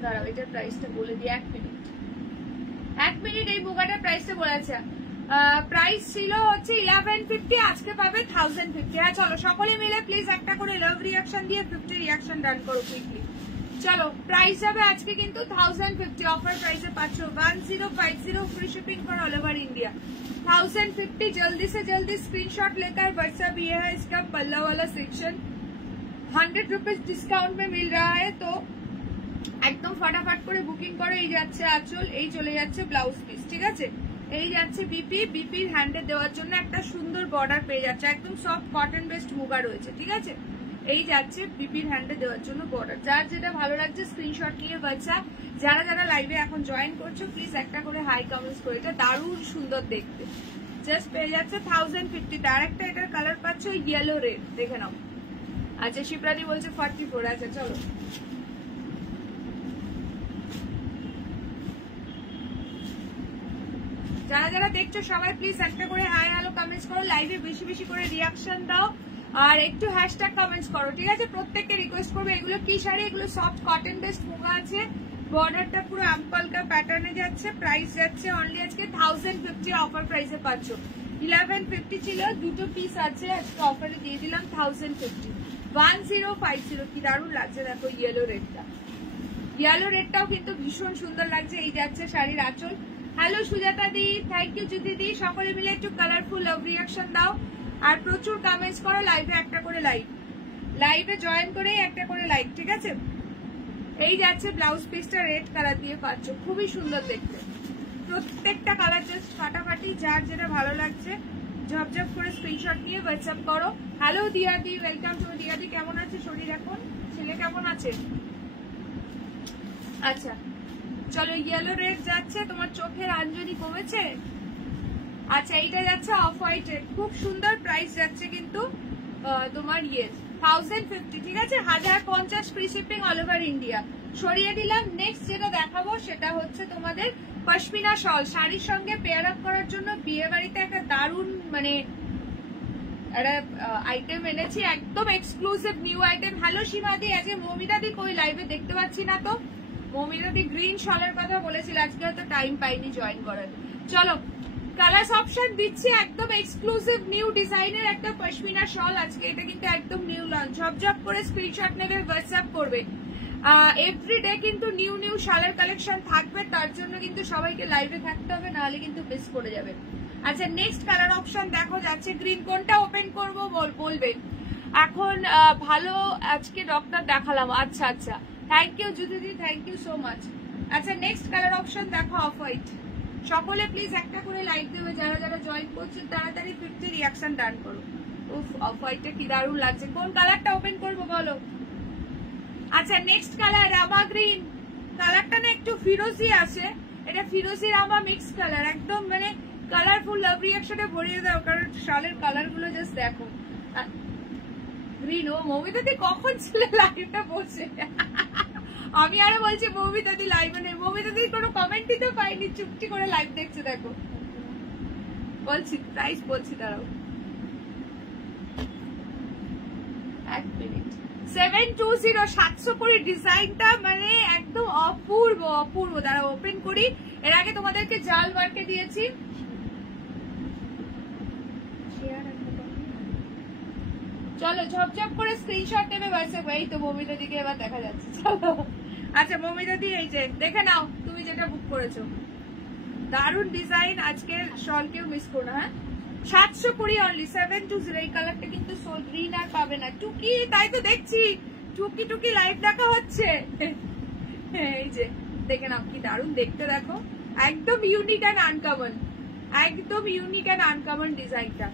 দাঁড়াও এটার প্রাইসটা বলে দিই, 1 মিনিট এই বোগাটার প্রাইসটা বলেছে। প্রাইস ছিল হচ্ছে 1150, আজকে পাবে 1050। হ্যাঁ চলো সকলে মিলে প্লিজ একটা করে লাভ রিয়াকশন দিয়ে 50 রিয়াকশন ডান করো কুইকলি। চলো প্রাইস যাবে আজকে কিন্তু 1050, অফার প্রাইসে পাচ্ছ 1050 free shipping for all over India. 1050 जल्दी से जल्दी स्क्रीनशॉट लेकर व्हाट्सएप, ये है इसका पल्ला वाला सेक्शन, 100 रुपीज डिस्काउंट में मिल रहा है, तो একদম फटाफट করে বুকিং করো। এই যাচ্ছে আঁচল, এই চলে যাচ্ছে ব্লাউজ পিস, ঠিক আছে? এই যাচ্ছে বিপি, বিপির হ্যান্ডে দেওয়ার জন্য একটা সুন্দর বর্ডার পেয়ে যাচ্ছে, একদম সফট কটন বেস্ট মুগা রয়েছে, ঠিক আছে? এই যাচ্ছে বিপির হ্যান্ডে দেওয়ার জন্য বর্ডার। যার যেটা ভালো লাগছে স্ক্রিনশট নিয়ে হোয়াটসঅ্যাপ। যারা যারা লাইভে এখন জয়েন করছো প্লিজ একটা করে হাই কমেন্টস করে, এটা দারুণ সুন্দর দেখতে। জাস্ট পেয়ে যাচ্ছে 1050। তার একটা এটার কালার পাচ্ছ ইয়েলো রেড, দেখে নাও। আচ্ছা শিপ্রাদি বলছে 44। আচ্ছা চলো যারা যারা দেখছো সবাই প্লিজ একটা করে হাই হ্যালো কমেন্টস করো, লাইভে বেশি বেশি করে রিয়াকশন দাও আর একটু হ্যাশট্যাগ কমেন্টস করো, ঠিক আছে? প্রত্যেককে রিকোয়েস্ট করবো। এগুলো কি শাড়ি? এগুলো সফট কটন বেস্ট মুগা আছে, বর্ডারটা পুরো আমপালকা প্যাটার্নে যাচ্ছে। প্রাইস যাচ্ছে অনলি আজকে 1050, অফার প্রাইসে পাচ্ছ। 1150 ছিল, দুটো পিস আছে, আজকে অফারে দিয়ে দিলাম 1050। 1050 কি দারুণ লাগছে দেখো ইয়েলো রেডটা, ইয়েলো রেডটাও কিন্তু ভীষণ সুন্দর লাগছে। এই যাচ্ছে শাড়ির আঁচল। Hello Sujata di, thank you Jyoti di, সকলে মিলে একটু কালারফুল লাভ রিয়াকশন দাও আর প্রচুর কমেন্টস করো। লাইভে একটা করে লাইক, লাইভে জয়েন করে একটা করে লাইক, ঠিক আছে? এই যাচ্ছে ব্লাউজ পিসটা রেড কালার দিয়ে পাচ্ছ, খুবই সুন্দর দেখতে। প্রত্যেকটা কালার জাস্ট ফাটাফাটি, যার যেটা ভালো লাগছে ঝপঝপ করে স্ক্রিনশট নিয়ে হোয়াটসঅ্যাপ করো। হ্যালো দিয়াদি, ওয়েলকাম টু। দিয়াদি কেমন আছে শরীর এখন? ছেলে কেমন আছে? আচ্ছা চলো ইয়েলো রেড যাচ্ছে, তোমার চোখের আঞ্জলি কমেছে? আচ্ছা এইটা যাচ্ছে অফ হোয়াইট রেড, খুব সুন্দর। প্রাইস যাচ্ছে কিন্তু তোমার 1050, ঠিক আছে? 1050 free shipping all over India. সরিয়ে দিলাম। নেক্সট যেটা দেখাবো সেটা হচ্ছে তোমাদের পশমিনা শল, শাড়ির সঙ্গে পেয়ার আপ করার জন্য বিয়ে বাড়িতে একটা দারুণ মানে একটা আইটেম এনেছি, একদম এক্সক্লুসিভ নিউ আইটেম। হ্যালো সীমাদি, আজকে মৌমিতাদি কই? লাইভে দেখতে পাচ্ছি না তো। মৌমিতাদি গ্রিন শলের কথা বলেছিল, আজকে হয়তো টাইম পাইনি জয়েন করার। চলো কালার অপশন দিচ্ছি, একদম এক্সক্লুসিভ নিউ ডিজাইনের একটা পশমিনা শল আজকে। এটা কিন্তু একদম নিউ লঞ্চ। ঝপঝপ করে স্ক্রিনশট নেবে, হোয়াটসঅ্যাপ করবে। এভরিডে কিন্তু নিউ নিউ শালের কালেকশন থাকবে, তার জন্য কিন্তু সবাইকে লাইভে থাকতে হবে, নাহলে কিন্তু মিস করে যাবে। আচ্ছা নেক্সট কালার অপশন দেখো যাচ্ছে গ্রিন। কোনটা ওপেন করবো বলবেন এখন? ভালো আজকে ডক্টর দেখালাম। আচ্ছা আচ্ছা, থ্যাংক ইউ জুদিদি, থ্যাংক ইউ সো মাচ। আচ্ছা নেক্সট কালার অপশন দেখো অফ হোয়াইট। সকলে প্লিজ একটা করে লাইক দেবে, যারা যারা জয়েন করছে তাড়াতাড়ি 50 রিয়াকশন ডান করো। উফ অফ হোয়াইটটা কি দারুণ লাগছে। কোন কালারটা ওপেন করবো বলো? আচ্ছা নেক্সট কালার রামা গ্রিন। কালারটা না একটু ফিরোজি আছে, এটা ফিরোজি রামা মিক্স কালার, একদম মানে কালারফুল লাভ রিয়াকশনে ভরিয়ে দাও, কারণ শালের কালার গুলো জাস্ট দেখো। গ্রিন। ও মৌমিতাদি কখন ছিল লাইভটা বসে? আমি আরো বলছি মৌমিতাদি লাইভে নেই। মৌমিতাদির কোনো কমেন্টই তো পাইনি, চুপটি করে লাইভ দেখছে দেখো। বলছি প্রাইস বলছি, দাঁড়াও 1 মিনিট। 720, 700 করে ডিজাইনটা মানে একদম অপূর্ব অপূর্ব। দাঁড়া ওপেন করি। এর আগে তোমাদেরকে জাল ওয়ার্কে দিয়েছি। চলো ঝপঝপ করে স্ক্রিনশট নেবে হোয়াটসঅ্যাপ। এই তো মৌমিতা দিকে এবার দেখা যাচ্ছে। চলো আচ্ছা মৌমিতা দি এই যে দেখে নাও তুমি যেটা বুক করেছো, দারুণ ডিজাইন। আজকে শল কেউ মিস করো। হ্যাঁ 720 অনলি, 720। এই কালারটা কিন্তু সোল গ্রিন আর পাবে না। টুকি তাই তো দেখছি, টুকি টুকি লাইভ দেখা হচ্ছে। এই যে দেখে নাও কি দারুণ দেখতে, দেখো একদম ইউনিক অ্যান্ড আনকমন, একদম ইউনিক অ্যান্ড আনকমন ডিজাইনটা।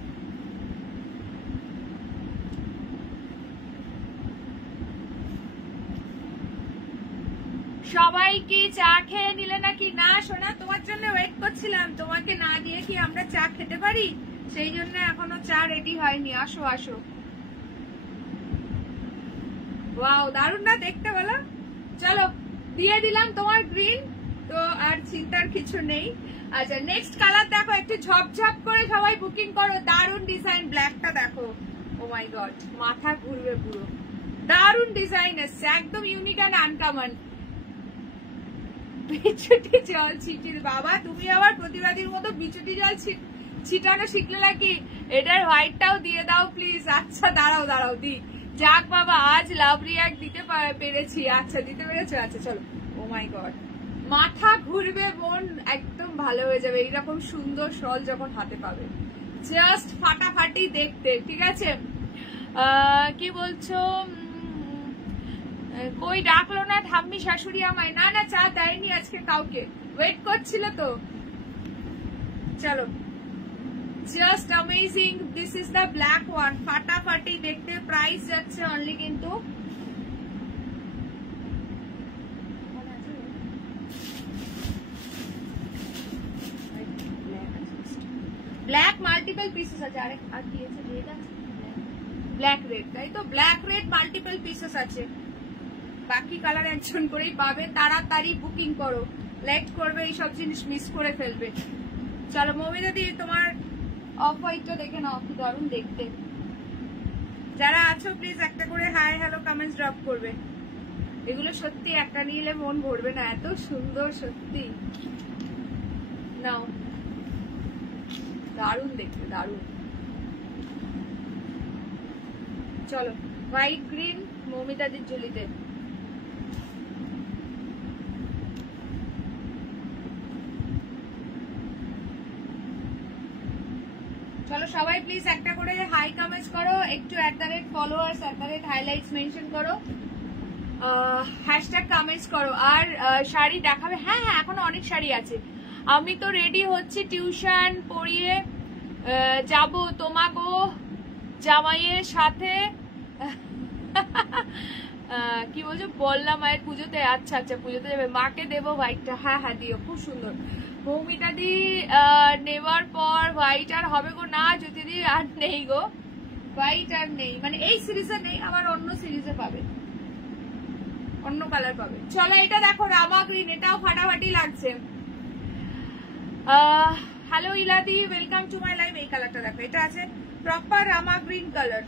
সবাই কি চা খেয়ে নিলে নাকি? না সোনা, তোমার জন্য ওয়েট করছিলাম, তোমাকে না দিয়ে কি আমরা চা খেতে পারি? সেই জন্য এখনো চা রেডি হয়নি। আসো আসো। ওয়াও দারুণ না দেখতে বলো? চলো দিয়ে দিলাম তোমার গ্রিন। তো আর চিন্তার কিছু নেই। আচ্ছা নেক্সট কালার দেখো, একটু ঝপঝপ করে সবাই বুকিং করো। দারুন ডিজাইন, ব্ল্যাকটা দেখো, ও মাই গড মাথা ঘুরবে পুরো। দারুন ডিজাইন এসছে, একদম ইউনিক অ্যান্ড আনকমন। বিচুটি জল ছিটিয়ে, বাবা তুমি আবার প্রতিবাদীর মতো বিচুটি জল ছিটানো শিখলে নাকি? এটার হোয়াইটটাও দিয়ে দাও প্লিজ। আচ্ছা দাঁড়াও দাঁড়াও দি, যাক বাবা আজ লাভ রিয়াক্ট দিতে পেরেছি। আচ্ছা দিতে পেরেছো, আচ্ছা চলো। ও মাই গড মাথা ঘুরবে বোন, একদম ভালো হয়ে যাবে এইরকম সুন্দর শল যখন হাতে পাবে, জাস্ট ফাটাফাটি দেখতে। ঠিক আছে কি বলছো? কই ডাকলো না ঠাম্মি শাশুড়ি আমায়? না না চা দেয়নি আজকে কাউকে, ওয়েট করছিল তো। চলো just amazing, this is the black one, ফাটাফাটি দেখতে। প্রাইস যাচ্ছে অনলি কিন্তু ব্ল্যাক মাল্টিপল পিসেস আছে। আরে আর কি আছে? রেড আছে, ব্ল্যাক রেড, তাই তো? ব্ল্যাক রেড মাল্টিপল পিসেস আছে। বাকি কালার একজন করেই পাবে, তাড়াতাড়ি বুকিং করো, লেট করবে এইসব জিনিস মিস করে ফেলবে। চলো মৌমিতা দি তোমার অফ হোয়াইটটা দেখে নাও, কি দারুণ দেখতে। যারা আছো প্লিজ একটা করে হাই হ্যালো কমেন্টস ড্রপ করবে। এগুলো সত্যি একটা নিলে মন ভরবে না, এত সুন্দর সত্যি। নাও দারুণ দেখতে, দারুণ। চলো হোয়াইট গ্রিন মৌমিতাদির ঝুলিতে। চলো সবাই প্লিজ একটা করে হাই কমেন্টস করো, একটু @followers @highlights মেনশন করো, হ্যাশট্যাগ কমেন্টস করো। আর শাড়ি দেখাবে? হ্যাঁ হ্যাঁ এখনো অনেক শাড়ি আছে। আমি তো রেডি হচ্ছি, টিউশন পড়িয়ে যাব তোমাগো জামাইয়ের সাথে। কি বলছো? বললাম মায়ের পুজোতে। আচ্ছা আচ্ছা পুজোতে যাবে, মাকে দেবো হোয়াইটটা। হ্যাঁ হ্যাঁ দিও, খুব সুন্দর। মৌমিতা দি নেওয়ার পর হোয়াইট আর হবে গো? না জ্যোতিদি আর নেই গো, হোয়াইট আর নেই, মানে এই সিরিজে নেই, আবার অন্য সিরিজে পাবে, অন্য কালার পাবে। চলো এটা দেখো রামা গ্রিন, এটাও ফাটাফাটি লাগছে। হ্যালো ইলাদি, ওয়েলকাম টু মাই লাইভ। এই কালারটা দেখো, এটা আছে প্রপার রামা গ্রিন কালার,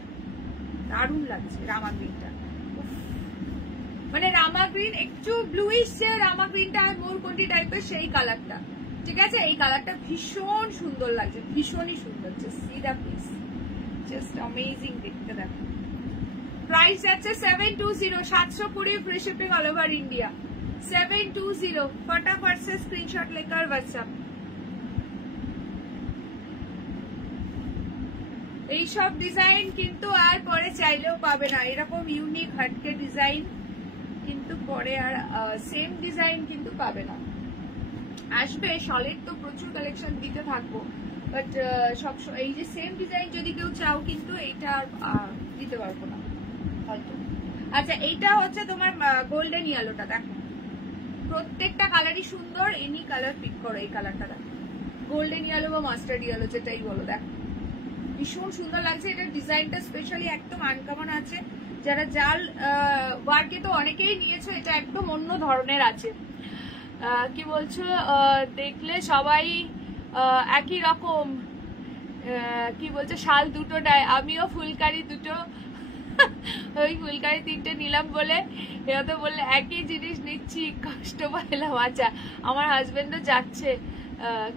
দারুণ লাগছে রামা গ্রিনটা। মানে রামা গ্রিন একটু ব্লুইশ যে রামা গ্রিনটা মোরকন্ডি টাইপের সেই কালারটা। ঠিক আছে এই কালারটা ভীষণ সুন্দর লাগছে, ভীষণই সুন্দর। Just see the piece, just amazing দেখতে। দেখো প্রাইস যাচ্ছে 720, 720 free shipping all over India. 720 फटाफट से स्क्रीनशॉट लेकर व्हाट्सएप। এইসব ডিজাইন কিন্তু আর পরে চাইলেও পাবে না, এরকম ইউনিক হাটকে ডিজাইন কিন্তু পরে আর সেম ডিজাইন কিন্তু পাবে না। আসবে সলিড তো প্রচুর কালেকশন দিতে থাকবো, বাট সব এই যে সেম ডিজাইন যদি কেউ চাও কিন্তু এইটা দিতে পারবো না হয়তো। আচ্ছা এইটা হচ্ছে তোমার গোল্ডেন ইয়েলোটা, দেখো প্রত্যেকটা কালারই সুন্দর। এনি কালার পিক করো, এই কালারটা দেখো, গোল্ডেন ইয়েলো বা মাস্টার্ড ইয়েলো যেটাই বলো, দেখো ভীষণ সুন্দর লাগছে। এটার ডিজাইনটা স্পেশালি একদম আনকমন আছে। যারা জাল ওয়ার্কে তো অনেকেই নিয়েছো, এটা একদম অন্য ধরনের আছে। কি বলছো? দেখলে সবাই একই রকম। কি বলছো? শাল দুটো নেয়, আমিও ফুলকারি দুটো, ওই ফুলকারি 3টে নিলাম বলে এরা তো বললে একই জিনিস নিচ্ছি, কষ্ট পাইলাম। আচ্ছা আমার হাজবেন্ডও যাচ্ছে,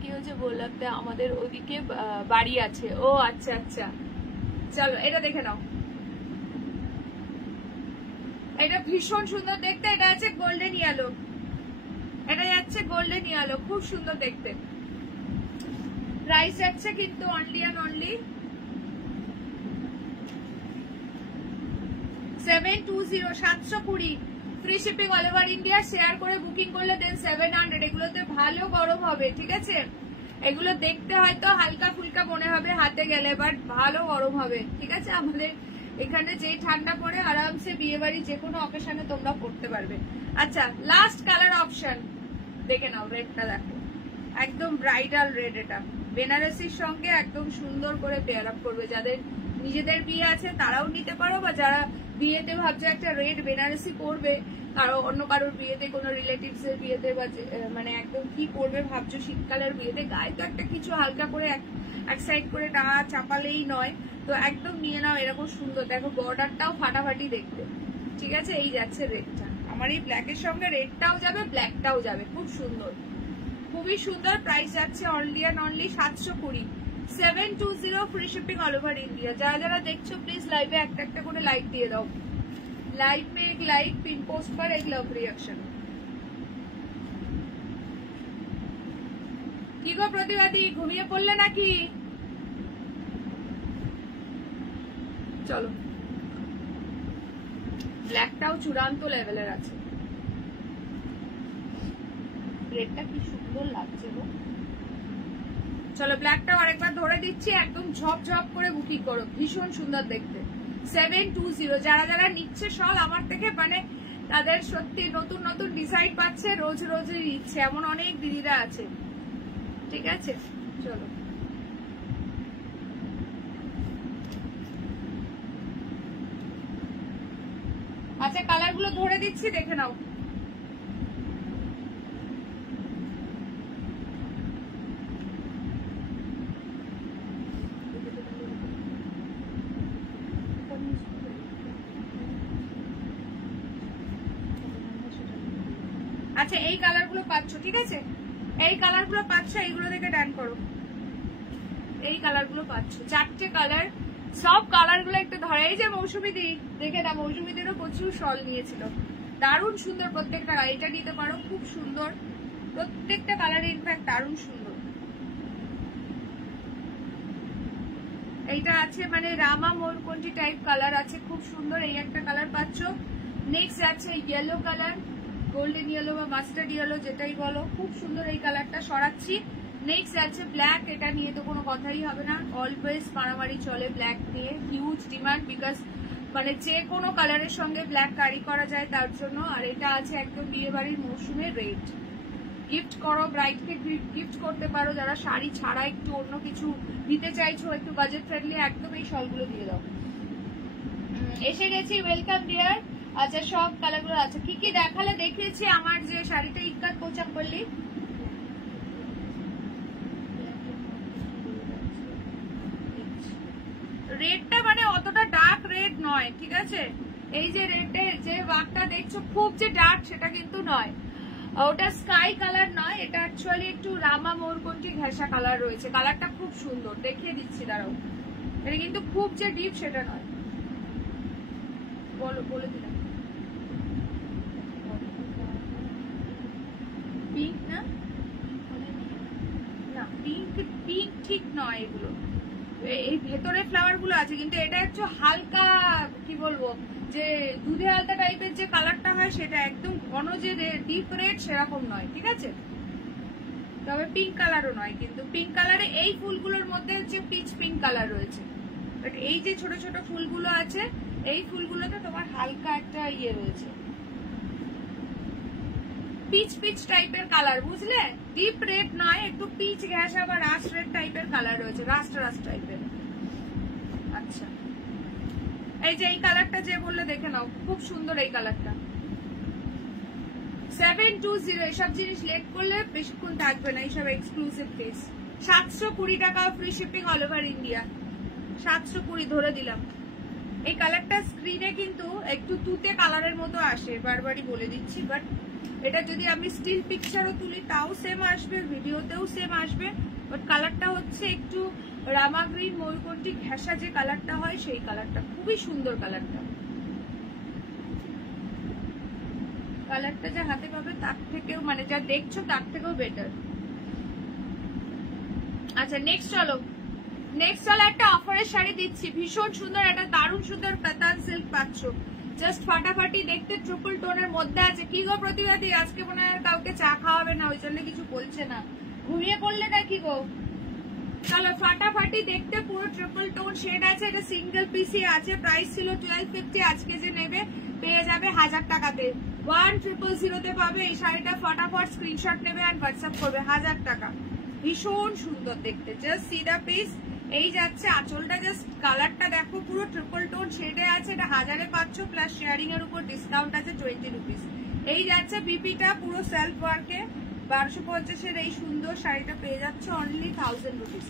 কি হচ্ছে বললাম তো, আমাদের ওদিকে বাড়ি আছে। ও আচ্ছা আচ্ছা চলো এটা দেখে নাও, এটা ভীষণ সুন্দর দেখতে। এটা আছে গোল্ডেন ইয়েলো, এটা যাচ্ছে গোল্ডেন ইয়েলো, খুব সুন্দর দেখতে। প্রাইস যাচ্ছে কিন্তু only and only 720, 720 free shipping all over India. Share করে বুকিং করলে দেন 700। এগুলোতে ভালো গরম হবে, ঠিক আছে? এগুলো দেখতে হয়তো হালকা ফুলকা মনে হবে হাতে গেলে, বাট ভালো গরম হবে, ঠিক আছে? আমাদের এখানে যেই ঠান্ডা পড়ে আরামসে বিয়ে বাড়ি যে কোনো অকেশনে তোমরা পড়তে পারবে। আচ্ছা লাস্ট কালার অপশন দেখে নাও, রেডটা দেখো, একদম ব্রাইডাল রেড। এটা বেনারসির সঙ্গে একদম সুন্দর করে পেয়ার আপ করবে, যাদের নিজেদের বিয়ে আছে তারাও নিতে পারো, বা যারা বিয়েতে ভাবছো একটা রেড বেনারসি পরবে, কারো অন্য কারোর বিয়েতে, কোনো রিলেটিভস এর বিয়েতে, বা মানে একদম কি পরবে ভাবছো শীতকালের বিয়েতে, গায়ে তো একটা কিছু হালকা করে এক সাইড করে টাকা চাপালেই নয়, তো একদম নিয়ে নাও। এরকম সুন্দর দেখো, বর্ডারটাও ফাটাফাটি দেখতে, ঠিক আছে। এই যাচ্ছে রেডটা, আমার এই ব্ল্যাকের সঙ্গে রেডটাও যাবে, ব্ল্যাকটাও যাবে, খুব সুন্দর, খুবই সুন্দর। প্রাইস যাচ্ছে only and only 720, 720, free shipping all over India. যারা যারা দেখছো প্লিজ লাইভে একটা একটা করে লাইক দিয়ে দাও। लाइक में एक लाइक, पिन पोस्ट पर एक लव रिएक्शन। কি গো প্রতিবাদী, ঘুমিয়ে পড়লে নাকি? চলো, ব্ল্যাকটাও চূড়ান্ত লেভেলের আছে, রেডটা কি সুন্দর লাগছে গো। চলো ব্ল্যাকটাও আরেকবার ধরে দিচ্ছি, একদম ঝপঝপ করে বুকিং করো, ভীষণ সুন্দর দেখতে। 720, যারা যারা নিচ্ছে শল আমার থেকে, মানে তাদের সত্যি নতুন নতুন ডিজাইন পাচ্ছে, রোজ রোজই নিচ্ছে, এমন অনেক দিদিরা আছে, ঠিক আছে। চলো আচ্ছা, কালার গুলো ধরে দিচ্ছি, দেখে নাও। আচ্ছা, এই কালার গুলো পাচ্ছ, ঠিক আছে, এই কালার গুলো পাচ্ছ, এইগুলো দেখে ডান করো। এই কালার গুলো পাচ্ছ, 4টে কালার, সব কালার গুলো একটু ধরে। এই যে মৌসুমী দি, দেখে না, মৌসুমীদেরও প্রচুর শল নিয়েছিল, দারুণ সুন্দর প্রত্যেকটা। এটা নিতে পারো, খুব সুন্দর প্রত্যেকটা কালার, ইনফ্যাক্ট দারুণ সুন্দর। এইটা আছে মানে রামা মোরকন্টি টাইপ কালার আছে, খুব সুন্দর। এই একটা কালার পাচ্ছ। নেক্সট আছে ইয়েলো কালার, গোল্ডেন ইয়েলো বা মাস্টার্ড ইয়েলো যেটাই বলো, খুব সুন্দর এই কালারটা সরাচ্ছি। নেক্সট আছে ব্ল্যাক, এটা নিয়ে তো কোনো কথাই হবে না, অলওয়েজ মারামারি চলে ব্ল্যাক নিয়ে, হিউজ ডিমান্ড, বিকজ মানে যে কোনো কালারের সঙ্গে ব্ল্যাক ক্যারি করা যায় তার জন্য। আর এটা আছে একদম বিয়ে বাড়ির মৌসুমে রেড, গিফট করো, ব্রাইডকে গিফট করতে পারো, যারা শাড়ি ছাড়া একটু অন্য কিছু দিতে চাইছো, একটু বাজেট ফ্রেন্ডলি, একদম এই শলগুলো দিয়ে দাও। এসে গেছি, ওয়েলকাম ডিয়ার। আচ্ছা, সব কালারগুলো আছে, কি কি দেখালে দেখিয়েছি। আমার যে শাড়িটা ইক্কাত পোচাক করলি, রেডটা মানে অতটা ডার্ক রেড নয়, ঠিক আছে। এই যে রেডের যে ওয়ার্কটা দেখছো খুব যে ডার্ক সেটা কিন্তু নয়, ওটা স্কাই কালার নয়, এটা অ্যাকচুয়ালি একটু রামা মোরকন্টি ঘেঁষা কালার রয়েছে। কালারটা খুব সুন্দর, দেখিয়ে দিচ্ছি, দাঁড়াও। এটা কিন্তু খুব যে ডিপ সেটা নয়, বলে দিলাম। পিঙ্ক না, পিঙ্ক পিঙ্ক ঠিক নয়, এগুলো এই ভেতরে ফ্লাওয়ার গুলো আছে, কিন্তু এটা একটু হালকা, কি বলবো, যে দুধে আলতা টাইপের যে কালারটা হয় সেটা, একদম ঘন যে ডিপ রেড সেরকম নয়, ঠিক আছে। তবে পিঙ্ক কালারও নয়, কিন্তু পিঙ্ক কালারে এই ফুলগুলোর মধ্যে হচ্ছে পিচ পিঙ্ক কালার রয়েছে, বাট এই যে ছোট ছোট ফুলগুলো আছে এই ফুলগুলোতে তোমার হালকা একটা ইয়ে রয়েছে, পিচ পিচ টাইপের কালার, বুঝলে, ডিপ রেড নয়, একটু পিচ ঘেঁষা বা রাস্ট রেড টাইপের কালার রয়েছে, রাস্ট টাইপের। আচ্ছা, এই যে এই কালারটা যে বললে দেখে নাও, খুব সুন্দর এই কালারটা। 720, এসব জিনিস লেট করলে বেশিক্ষণ থাকবে না, এইসব এক্সক্লুসিভ পিস। 720 টাকা, free shipping all over India, 720 ধরে দিলাম। এই কালারটা স্ক্রিনে কিন্তু একটু তুতে কালারের মতো আসে, বারবারই বলে দিচ্ছি, বাট এটা যদি আমি স্টিল পিকচারও তুলি তাও সেম আসবে, ভিডিওতেও সেম আসবে, বাট কালারটা হচ্ছে একটু রামা গ্রিন ময়ূরকণ্ঠী ঘেঁষা যে কালারটা হয় সেই কালারটা, খুবই সুন্দর কালারটা। কালারটা যা হাতে পাবে তার থেকেও, মানে যা দেখছো তার থেকেও বেটার। আচ্ছা, নেক্সট চলো একটা অফারের শাড়ি দিচ্ছি, ভীষণ সুন্দর, একটা দারুণ সুন্দর কাতান সিল্ক পাচ্ছ, জাস্ট ফাটাফাটি দেখতে, ট্রিপল টোনের মধ্যে আছে। কি গো প্রতিবাদী, আজকে মনে হয় কাউকে চা খাওয়াবে না, ওই জন্য কিছু বলছে না, ঘুমিয়ে পড়লে না কি গো। চলো, ফাটাফাটি দেখতে, পুরো ট্রিপল টোন শেড আছে, এটা সিঙ্গেল পিসি আছে, প্রাইস ছিল 1250, আজকে যে নেবে পেয়ে যাবে 1000 টাকাতে, 1000 তে পাবে এই শাড়িটা। ফটাফট স্ক্রিনশট নেবে আর হোয়াটসঅ্যাপ করবে, 1000 টাকা, ভীষণ সুন্দর দেখতে, জাস্ট সি দা পিস, এই যাচ্ছে আঁচলটা, জাস্ট কালারটা দেখো পুরো ট্রিপল টোন শেডে আছে, এটা 1000-এ পাচ্ছ, প্লাস শেয়ারিং এর উপর ডিসকাউন্ট আছে 20 রুপিস। এই যাচ্ছে বিপিটা পুরো সেলফ ওয়ার্কে 1250-এর এই সুন্দর শাড়িটা পেয়ে যাচ্ছ only 1000 rupees.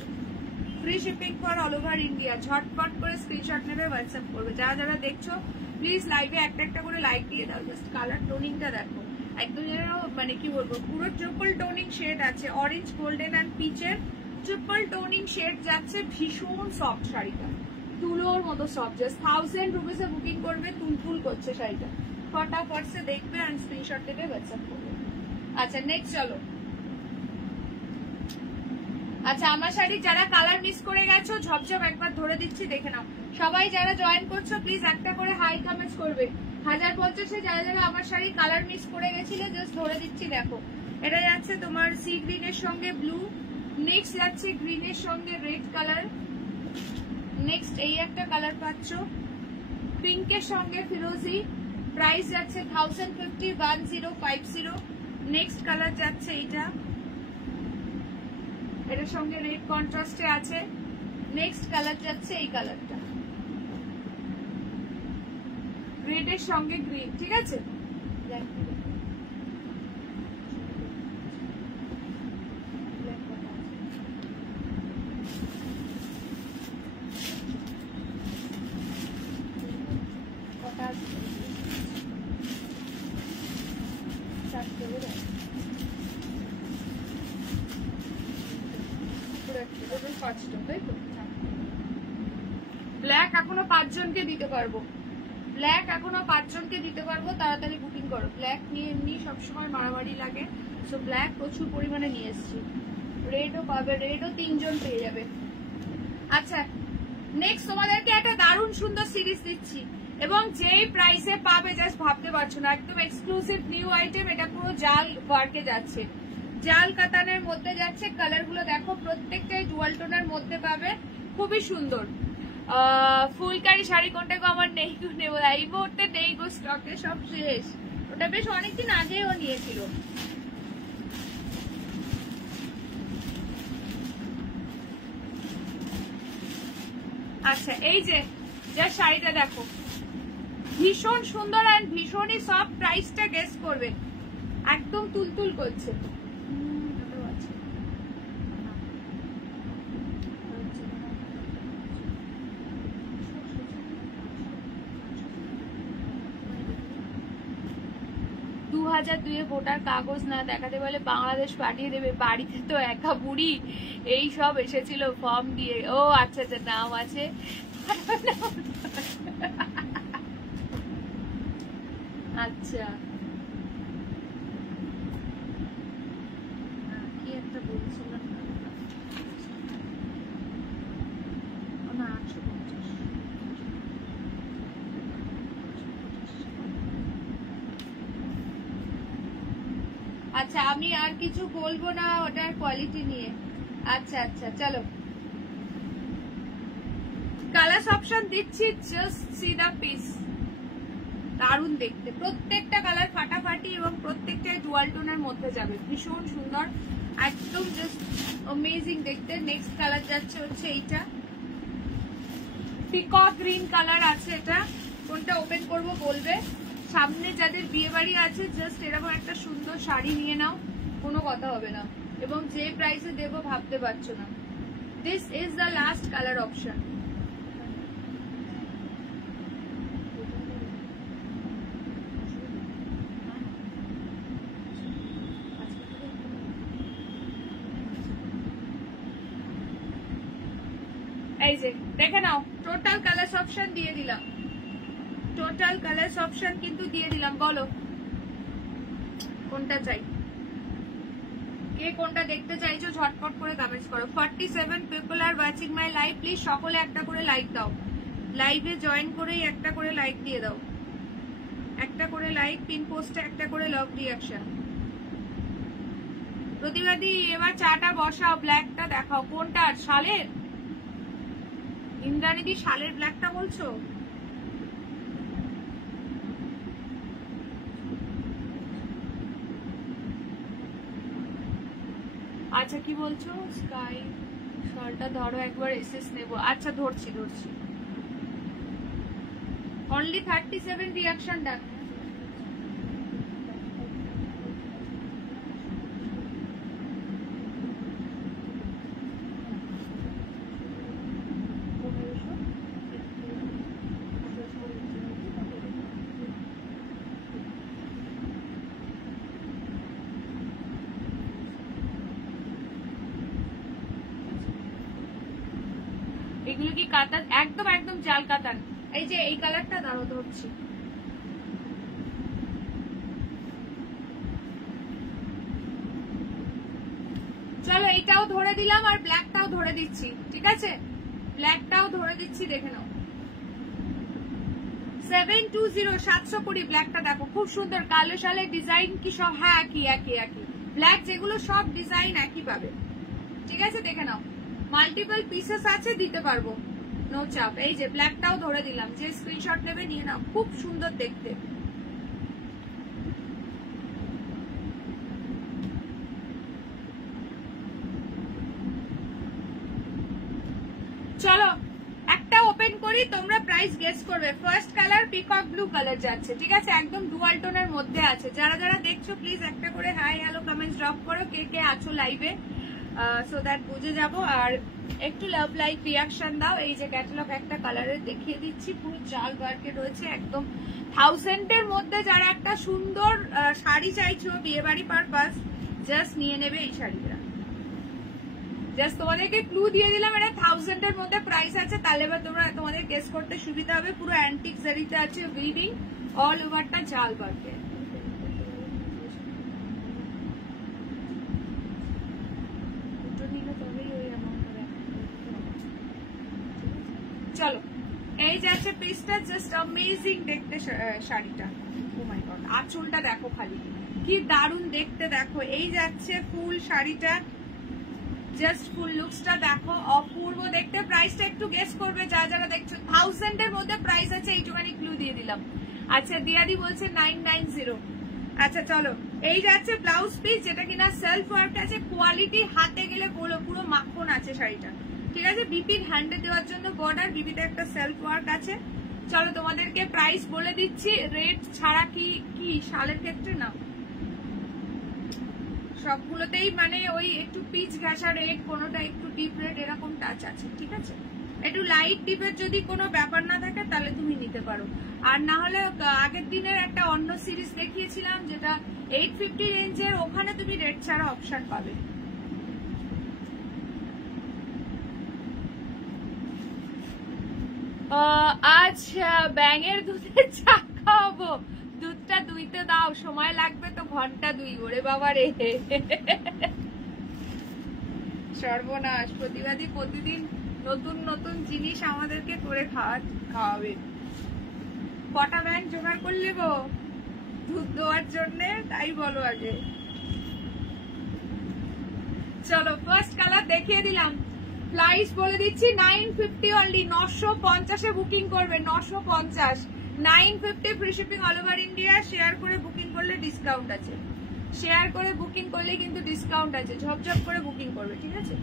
Free shipping for all over India. ঝটপট করে স্ক্রিনশট নেবে, হোয়াটসঅ্যাপ করবে। যারা যারা দেখছো প্লিজ লাইভে একটা একটা করে লাইক দিয়ে দাও। জাস্ট কালার টোনিংটা দেখো, একদম যেন মানে কি বলবো, পুরো ট্রিপল টোনিং শেড আছে, অরেঞ্জ গোল্ডেন অ্যান্ড পিচের ট্রিপল টোনিং শেড যাচ্ছে। ভীষণ সফট শাড়িটা, তুলোর মতো সফট। জাস্ট 1000 রুপিসে বুকিং করবে, তুলতুল করছে শাড়িটা। ফটাফট সে দেখবে অ্যান্ড স্ক্রিনশট দেবে, হোয়াটসঅ্যাপ করবে। আচ্ছা নেক্সট চলো। আচ্ছা আমার শাড়ি যারা কালার মিস করে গেছো ঝপঝপ একবার ধরে দিচ্ছি, দেখে নাও। সবাই যারা জয়েন করছো প্লিজ একটা করে হাই কমেন্টস করবে। 1050-এ যারা যারা আমার শাড়ি কালার মিস করে গেছিলে জাস্ট ধরে দিচ্ছি। দেখো এটা যাচ্ছে তোমার সি গ্রিনের সঙ্গে ব্লু, নেক্সট যাচ্ছে গ্রিনের সঙ্গে রেড কালার, নেক্সট এই একটা কালার পাচ্ছ, পিঙ্কের সঙ্গে ফিরোজি, প্রাইস যাচ্ছে 1050, 1050। নেক্সট কালার যাচ্ছে এইটা, এটার সঙ্গে রেড কন্ট্রাস্টে আছে। নেক্সট কালার যাচ্ছে এই কালারটা, রেডের সঙ্গে গ্রিন, ঠিক আছে। ব্ল্যাক এখনো 5 জনকে দিতে পারবো, ব্ল্যাক এখনো 5 জনকে দিতে পারবো, তাড়াতাড়ি বুকিং করো। ব্ল্যাক নিয়ে এমনি সবসময় মারামারি লাগে, সো ব্ল্যাক প্রচুর পরিমাণে নিয়ে এসছি। রেডও পাবে, রেডও 3 জন পেয়ে যাবে। আচ্ছা নেক্সট তোমাদেরকে একটা দারুণ সুন্দর সিরিজ দিচ্ছি, এবং যেই প্রাইসে পাবে জাস্ট ভাবতে পারছো না। একদম এক্সক্লুসিভ নিউ আইটেম, এটা পুরো জাল ওয়ার্কে যাচ্ছে, জাল কাতানের মধ্যে যাচ্ছে। কালার গুলো দেখো প্রত্যেকটাই ডুয়াল টোনের মধ্যে পাবে, খুবই সুন্দর। ফুলকারি শাড়ি কোনটা গো? আমার নেই গো, নেবো এই মুহূর্তে নেই গো স্টকে, সব শেষ। ওটা বেশ অনেকদিন আগেও নিয়েছিল। আচ্ছা এই যে যার শাড়িটা দেখো, ভীষণ সুন্দর আর ভীষণই সফট। প্রাইসটা গেস করবে, একদম তুলতুল করছে। 2002-এ ভোটার কাগজ না দেখাতে বলে বাংলাদেশ পাঠিয়ে দেবে। বাড়িতে তো একা বুড়ি, এই সব এসেছিল ফর্ম দিয়ে। ও আচ্ছা আচ্ছা, নাম আছে। আচ্ছা কি একটা বলছিলাম না, 850। আচ্ছা আমি আর কিছু বলবো না ওটার কোয়ালিটি নিয়ে। আচ্ছা আচ্ছা চলো, কালার অপশন দিচ্ছি, জাস্ট সি দা পিস। দারুণ দেখতে, প্রত্যেকটা কালার ফাটাফাটি এবং প্রত্যেকটাই ডুয়াল টোনের মধ্যে যাবে, ভীষণ সুন্দর, একদম জাস্ট অ্যামেজিং দেখতে। নেক্সট কালার যাচ্ছে হচ্ছে এইটা, পিকক গ্রিন কালার আছে। এটা কোনটা ওপেন করব বলবে। সামনে যাদের বিয়ে বাড়ি আছে জাস্ট এরকম একটা সুন্দর শাড়ি নিয়ে নাও, কোনো কথা হবে না, এবং যে প্রাইসে দেবো ভাবতে পারছো না। This is the last colour option. এই যে দেখে নাও, টোটাল কালার অপশন দিয়ে দিলাম, টোটাল কালার অপশন কিন্তু দিয়ে দিলাম। বলো কোনটা চাই, কে কোনটা দেখতে চাইছো, ঝটপট করে কমেন্টস করো। 47 people are watching my live, please সকলে একটা করে লাইক দাও। লাইভে জয়েন করেই একটা করে লাইক দিয়ে দাও, একটা করে লাইক, পিন পোস্টে একটা করে লাভ রিয়াকশন। প্রতিবাদী এবার চাটা বসাও, ব্ল্যাকটা দেখাও। কোনটা শালের? ইন্দ্রাণীদি শালের ব্ল্যাকটা বলছো? আচ্ছা কি বলছো? স্কাই শলটা ধরো একবার এসএস নেবো। আচ্ছা ধরছি ধরছি। অনলি 37 রিয়াকশন ডান। এগুলো কি কাতান? একদম একদম জাল কাতান। এই যে এই কালারটা দাঁড়ো ধরছি। চলো এইটাও ধরে দিলাম আর ব্ল্যাকটাও ধরে দিচ্ছি, ঠিক আছে? ব্ল্যাকটাও ধরে দিচ্ছি, দেখে নাও। 720 720 ব্ল্যাকটা দেখো খুব সুন্দর। কালো শালে ডিজাইন কি সব? হ্যাঁ একই একই একই। ব্ল্যাক যেগুলো সব ডিজাইন একই পাবে, ঠিক আছে? দেখে নাও, মাল্টিপল পিসেস আছে, দিতে পারবো, নো চাপ। এই যে ব্ল্যাকটাও ধরে দিলাম, যে স্ক্রিনশট নেবে নিয়ে নাও, খুব সুন্দর দেখতে। চলো একটা ওপেন করি, তোমরা প্রাইস গেস করবে। First colour peacock blue colour যাচ্ছে, ঠিক আছে? একদম ডুয়াল টোনের মধ্যে আছে। যারা যারা দেখছো প্লিজ একটা করে হাই হ্যালো কমেন্টস ড্রপ করো, কে কে আছো লাইভে, সো দ্যাট বুঝে যাব। আর একটু লাভ লাইক রিয়াকশন দাও। এই যে ক্যাটালগ একটা কালারের দেখিয়ে দিচ্ছি, পুরো জাল ওয়ার্কে রয়েছে, একদম 1000 এর মধ্যে। যারা একটা সুন্দর শাড়ি চাইছো বিয়ে বাড়ি পারপাস, জাস্ট নিয়ে নেবে এই শাড়িটা। জাস্ট তোমাদেরকে ক্লু দিয়ে দিলাম, এটা 1000 এর মধ্যে প্রাইস আছে, তাহলে এবার তোমরা তোমাদের গেস করতে সুবিধা হবে। পুরো অ্যান্টিক জারিতে আছে, উইভিং অল ওভারটা জাল ওয়ার্কে। চলো এই যাচ্ছে পিসটা, জাস্ট অ্যামেজিং দেখতে শাড়িটা। ও মাই গড, আঁচলটা দেখো খালি, কি দারুণ দেখতে দেখো। এই যাচ্ছে ফুল শাড়িটা, জাস্ট ফুল লুকসটা দেখো, অপূর্ব দেখতে। প্রাইসটা একটু গেস করবে যারা যারা দেখছো। 1000 এর মধ্যে প্রাইস আছে, এইটুখানি ক্লু দিয়ে দিলাম। আচ্ছা দিয়াদি বলছে 990। আচ্ছা চলো এই যাচ্ছে ব্লাউজ পিস, যেটা কিনা সেলফ ওয়ার্ক আছে, কোয়ালিটি হাতে গেলে বলো পুরো মাখন আছে শাড়িটা, ঠিক আছে? বিপির হ্যান্ডে দেওয়ার জন্য বর্ডার, বিপিতে একটা সেলফ ওয়ার্ক আছে। চলো তোমাদেরকে প্রাইস বলে দিচ্ছি, রেট ছাড়া। কি শালের ক্ষেত্রে না, সবগুলোতেই মানে ওই একটু পিচ ঘাসা রেট, কোনোটা একটু ডিপ রেট, এরকম টাচ আছে, ঠিক আছে? একটু লাইট ডিপের যদি কোনো ব্যাপার না থাকে তাহলে তুমি নিতে পারো। আর না হলে আগের দিনের একটা অন্য সিরিজ দেখিয়েছিলাম যেটা 850 রেঞ্জের, ওখানে তুমি রেট ছাড়া অপশন পাবে। আজ ব্যাঙের দুধের চা খাওয়াবো, দুধটা দুইতে দাও, সময় লাগবে তো ঘন্টা 2। ওরে বাবা রে, সর্বনাশ। প্রতিবাদী প্রতিদিন নতুন নতুন জিনিস আমাদেরকে করে খাওয়াবে। কটা ব্যাংক জোগাড় করলে গো দুধ দেওয়ার জন্য, তাই বলো আগে। চলো ফার্স্ট কালার দেখিয়ে দিলাম, প্রাইস বলে দিচ্ছি 950 অনলি। 950 বুকিং করবে, 950, 950 free shipping all over India. Share করে বুকিং করলে ডিসকাউন্ট আছে, শেয়ার করে বুকিং করলে কিন্তু ডিসকাউন্ট আছে। ঝপঝপ করে বুকিং করবে, ঠিক আছে?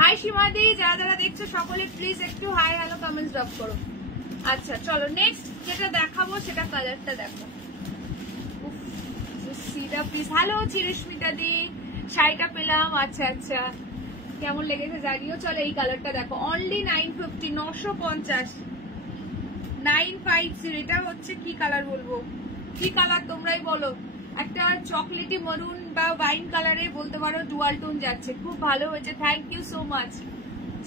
হাই সীমাদি, যারা যারা দেখছো সকলে প্লিজ একটু হাই হ্যালো কমেন্টস ড্রপ করো। আচ্ছা চলো নেক্সট যেটা দেখাবো সেটা কালারটা দেখো। হ্যালো চিরেশমিতা দি, শাড়িটা পেলাম। আচ্ছা আচ্ছা, কেমন লেগেছে জানিও। চলো এই কালারটা দেখো, অনলি 950, 950, 950। এটা হচ্ছে কি কালার বলবো, কি কালার তোমরাই বলো? একটা চকলেটি মরুন বা ওয়াইন কালারে বলতে পারো, ডুয়াল টোন যাচ্ছে, খুব ভালো হয়েছে, থ্যাংক ইউ সো মাচ।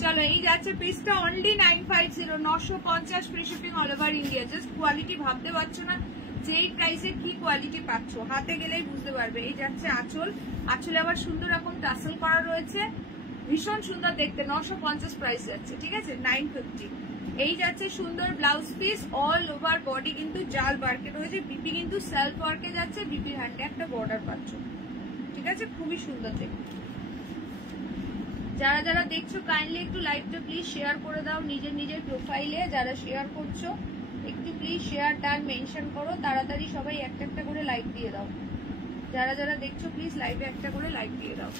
চলো এই যাচ্ছে পিসটা, only 950, 950 free shipping all over India. Just quality ভাবতে পারছো না যে এই প্রাইসে কি কোয়ালিটি পাচ্ছ, হাতে গেলেই বুঝতে পারবে। এই যাচ্ছে আঁচল, আঁচলে আবার সুন্দর রকম টাসেল করা রয়েছে, ভীষণ সুন্দর দেখতে। 950 প্রাইস যাচ্ছে, ঠিক আছে? 950। এই যাচ্ছে সুন্দর blouse piece, all over body কিন্তু জাল ওয়ার্কে রয়েছে, বিপি কিন্তু সেলফ ওয়ার্কে যাচ্ছে, বিপির হ্যান্ডে একটা বর্ডার পাচ্ছ, ঠিক আছে? খুবই সুন্দর দেখতে। যারা যারা দেখছো কাইন্ডলি একটু লাইভটা প্লিজ শেয়ার করে দাও নিজের নিজের প্রোফাইলে। যারা শেয়ার করছো একটু প্লিজ শেয়ার ডান মেনশন করো, তাড়াতাড়ি সবাই একটা একটা করে লাইক দিয়ে দাও। যারা যারা দেখছো প্লিজ লাইভে একটা করে লাইক দিয়ে দাও।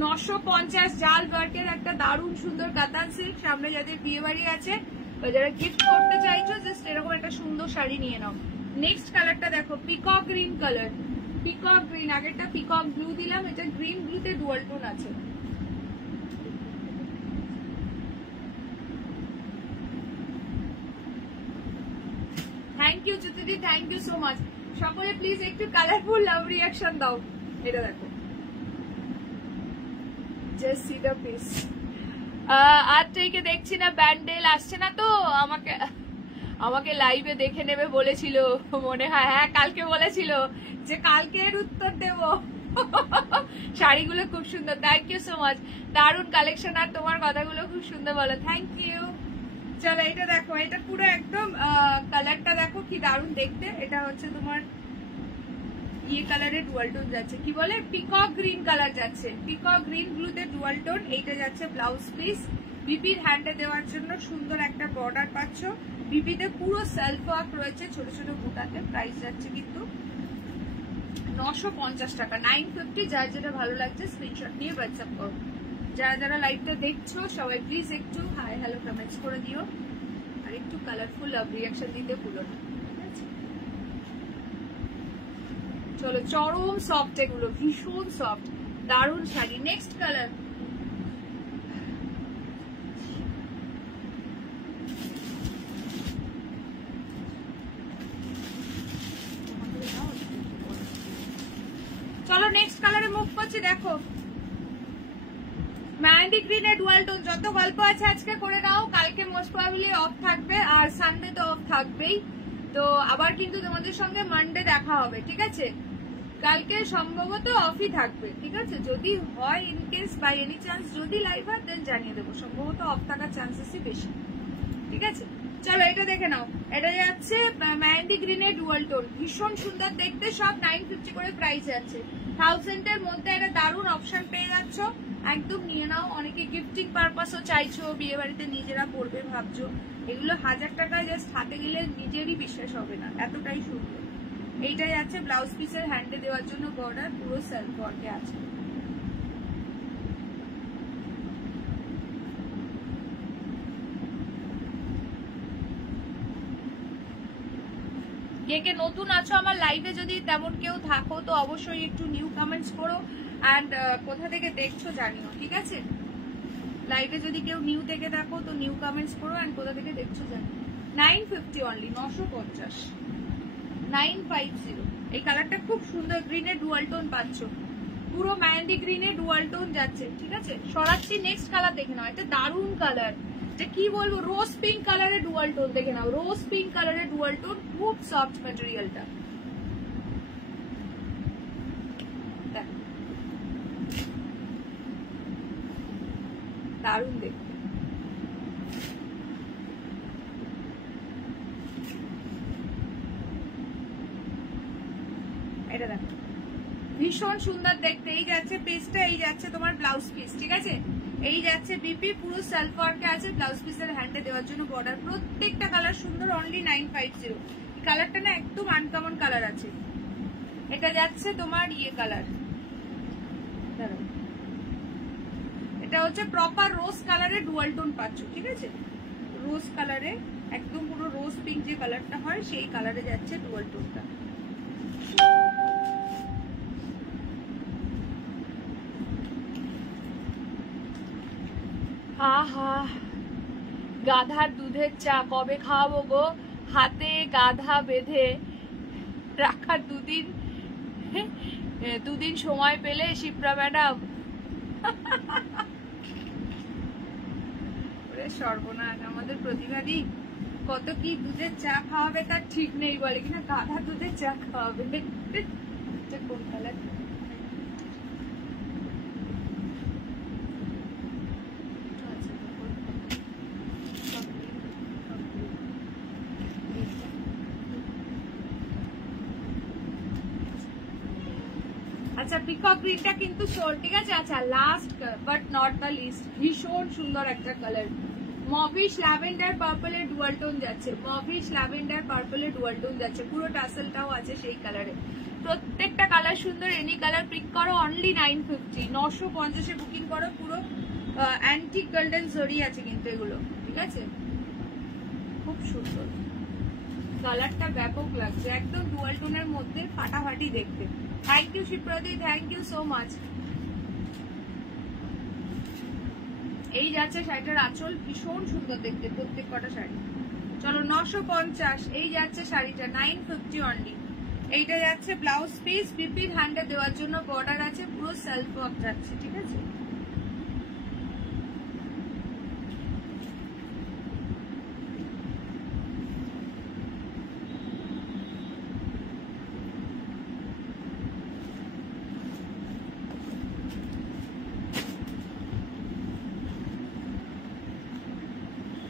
$950 জাল ওয়ার্কের একটা দারুণ সুন্দর কাতান সিল্ক। সামনে যাদের বিয়ে বাড়ি আছে বা যারা গিফট করতে চাইছো জাস্ট এরকম একটা সুন্দর শাড়ি নিয়ে নাও। নেক্সট কালারটা দেখো, peacock green colour. Peacock green, আগেরটা পিকক ব্লু দিলাম, এটা গ্রিন ব্লুতে ডুয়াল টোন আছে। থ্যাংক ইউ জ্যোতিদি, থ্যাংক ইউ সো মাচ। সকলে প্লিজ একটু কালারফুল লাভ রিয়াকশন দাও। এটা দেখো, জাস্ট সি দ্য পিস। আজ থেকে দেখছি না, ব্যান্ডেল আসছে না তো, আমাকে লাইভে দেখে নেবে বলেছিল মনে হয়। হ্যাঁ, কালকে বলেছিল যে কালকে এর উত্তর দেব। শাড়িগুলো খুব সুন্দর, থ্যাংক ইউ সো মাচ। দারুণ কালেকশন, আর তোমার কথাগুলো খুব সুন্দর বলো, থ্যাংক ইউ। চলো এটা দেখো, এটা পুরো একদম কালারটা দেখো কি দারুণ দেখতে। এটা হচ্ছে তোমার ইয়ে কালারের ডুয়াল টোন যাচ্ছে, কি বলে পিকক গ্রিন কালার যাচ্ছে, পিকক গ্রিন ব্লুতে ডুয়াল টোন। এইটা যাচ্ছে ব্লাউজ পিস। বিপির হ্যান্ডে দেওয়ার জন্য সুন্দর একটা বর্ডার পাচ্ছ। বিপিতে পুরো সেলফ ওয়ার্ক রয়েছে ছোট ছোট বুটাতে। প্রাইস যাচ্ছে কিন্তু 950 টাকা, 950। যার যেটা ভালো লাগছে স্ক্রিনশট নিয়ে হোয়াটসঅ্যাপ করো। যারা যারা লাইভটা দেখছো সবাই প্লিজ একটু হাই হ্যালো কমেন্টস করে দিও, আর একটু কালারফুল লাভ রিয়াকশন দিতে ভুলো না। চলো, চরম সফট, এগুলো ভীষণ সফট, দারুণ শাড়ি। নেক্সট কালার, চলো নেক্সট কালারে মুভ করছি। দেখো মেহেন্দি গ্রিন এর ডুয়াল টোন। যত গল্প আছে আজকে করে নাও, কালকে মোস্ট প্রবাবলি অফ থাকবে, আর সানডে তো অফ থাকবেই। তো আবার কিন্তু তোমাদের সঙ্গে মানডে দেখা হবে, ঠিক আছে? কালকে সম্ভবত অফই থাকবে, ঠিক আছে? যদি হয় ইনকেস বাই এনি চান্স যদি লাইভ হয় দেন জানিয়ে দেবো, সম্ভবত অফ থাকার চান্সেসই বেশি, ঠিক আছে? চলো এটা দেখে নাও, এটা যাচ্ছে মেহেন্দি গ্রিনের ডুয়াল টোন, ভীষণ সুন্দর দেখতে। সব 950 করে প্রাইস যাচ্ছে। 1000 এর মধ্যে একটা দারুণ অপশন পেয়ে যাচ্ছ, একদম নিয়ে নাও। অনেকে গিফটিং পারপাসও চাইছো, বিয়ে বাড়িতে নিজেরা পরবে ভাবছো, এগুলো 1000 টাকা জাস্ট হাতে গেলে নিজেরই বিশ্বাস হবে না, এতটাই সুন্দর। এইটাই আছে ব্লাউজ পিসের হ্যান্ডে দেওয়ার জন্য বর্ডার, পুরো সেলফ ওয়ার্কে আছে। কে নতুন আছো আমার লাইভে, যদি তেমন কেউ থাকো তো অবশ্যই একটু নিউ কমেন্টস করো, অ্যান্ড কোথা থেকে দেখছো জানিও, ঠিক আছে? লাইভে যদি কেউ নিউ থেকে থাকো তো নিউ কমেন্টস করো, অ্যান্ড কোথা থেকে দেখছো জানিও। 950 অনলি, 950, 950। এই কালারটা খুব সুন্দর, গ্রিনের ডুয়াল টোন পাচ্ছ, পুরো মেহেন্দি গ্রিনে ডুয়াল টোন যাচ্ছে, ঠিক আছে? সরাচ্ছি, নেক্সট কালার দেখে নাও। এটা দারুণ কালার, যে কি বলবো, রোজ পিঙ্ক কালারের ডুয়াল টোন দেখে নাও, রোজ পিঙ্ক কালারের ডুয়াল টোন, খুব সফট ম্যাটেরিয়ালটা, দারুণ দেখতে। এটা দেখো ভীষণ সুন্দর দেখতে। এই যাচ্ছে পিসটা, এই যাচ্ছে তোমার ব্লাউজ পিস, ঠিক আছে? এই যাচ্ছে বিপি, পুরো সেলফ ওয়ার্কে আছে, ব্লাউজ পিসের হ্যান্ডে দেওয়ার জন্য বর্ডার। প্রত্যেকটা কালার সুন্দর, অনলি 950। কালারটা না একদম আনকমন কালার আছে। এটা যাচ্ছে তোমার ইয়ে কালার, এটা হচ্ছে প্রপার রোজ কালারে ডুয়াল টোন পাচ্ছ, ঠিক আছে? রোজ কালারে একদম পুরো রোজ পিঙ্ক যে কালারটা হয় সেই কালারে যাচ্ছে ডুয়াল টোনটা। আহা, গাধার দুধের চা কবে খাওয়াবো গো? হাতে গাধা বেঁধে রাখার দুদিন সময় পেলে শিপ্রা ম্যাডাম। সর্বনাশ, আমাদের প্রতিবাদী কত কি দুধের চা খাওয়াবে তার ঠিক নেই, বলে কিনা গাধা দুধের চা খাওয়াবে। কোন কালার? আচ্ছা পিকক গ্রিনটা কিন্তু সোল, ঠিক আছে। আচ্ছা last but not the least, ভীষণ সুন্দর একটা কালার, মভিশ ল্যাভেন্ডার পার্পলের ডুয়াল টোন যাচ্ছে, মভিশ ল্যাভেন্ডার পার্পলের ডুয়াল টোন যাচ্ছে, পুরো টাসেলটাও আছে সেই কালারে। প্রত্যেকটা কালার সুন্দর, এনি কালার পিক করো, অনলি 950, 950 বুকিং করো। পুরো অ্যান্টিক গোল্ডেন জরি আছে কিন্তু এগুলো, ঠিক আছে, খুব সুন্দর কালারটা, ব্যাপক লাগছে, একদম ডুয়াল টোনের মধ্যে ফাটাফাটি দেখতে। থ্যাংক ইউ শিপ্রদি, থ্যাংক ইউ সো মাচ। এই যাচ্ছে শাড়িটার আঁচল, ভীষণ সুন্দর দেখতে প্রত্যেক কটা শাড়ি। চলো 950, এই যাচ্ছে শাড়িটা 950 অনলি। এইটা যাচ্ছে ব্লাউজ পিস, বিপির হ্যান্ডে দেওয়ার জন্য বর্ডার আছে, পুরো সেলফ ওয়ার্ক যাচ্ছে, ঠিক আছে।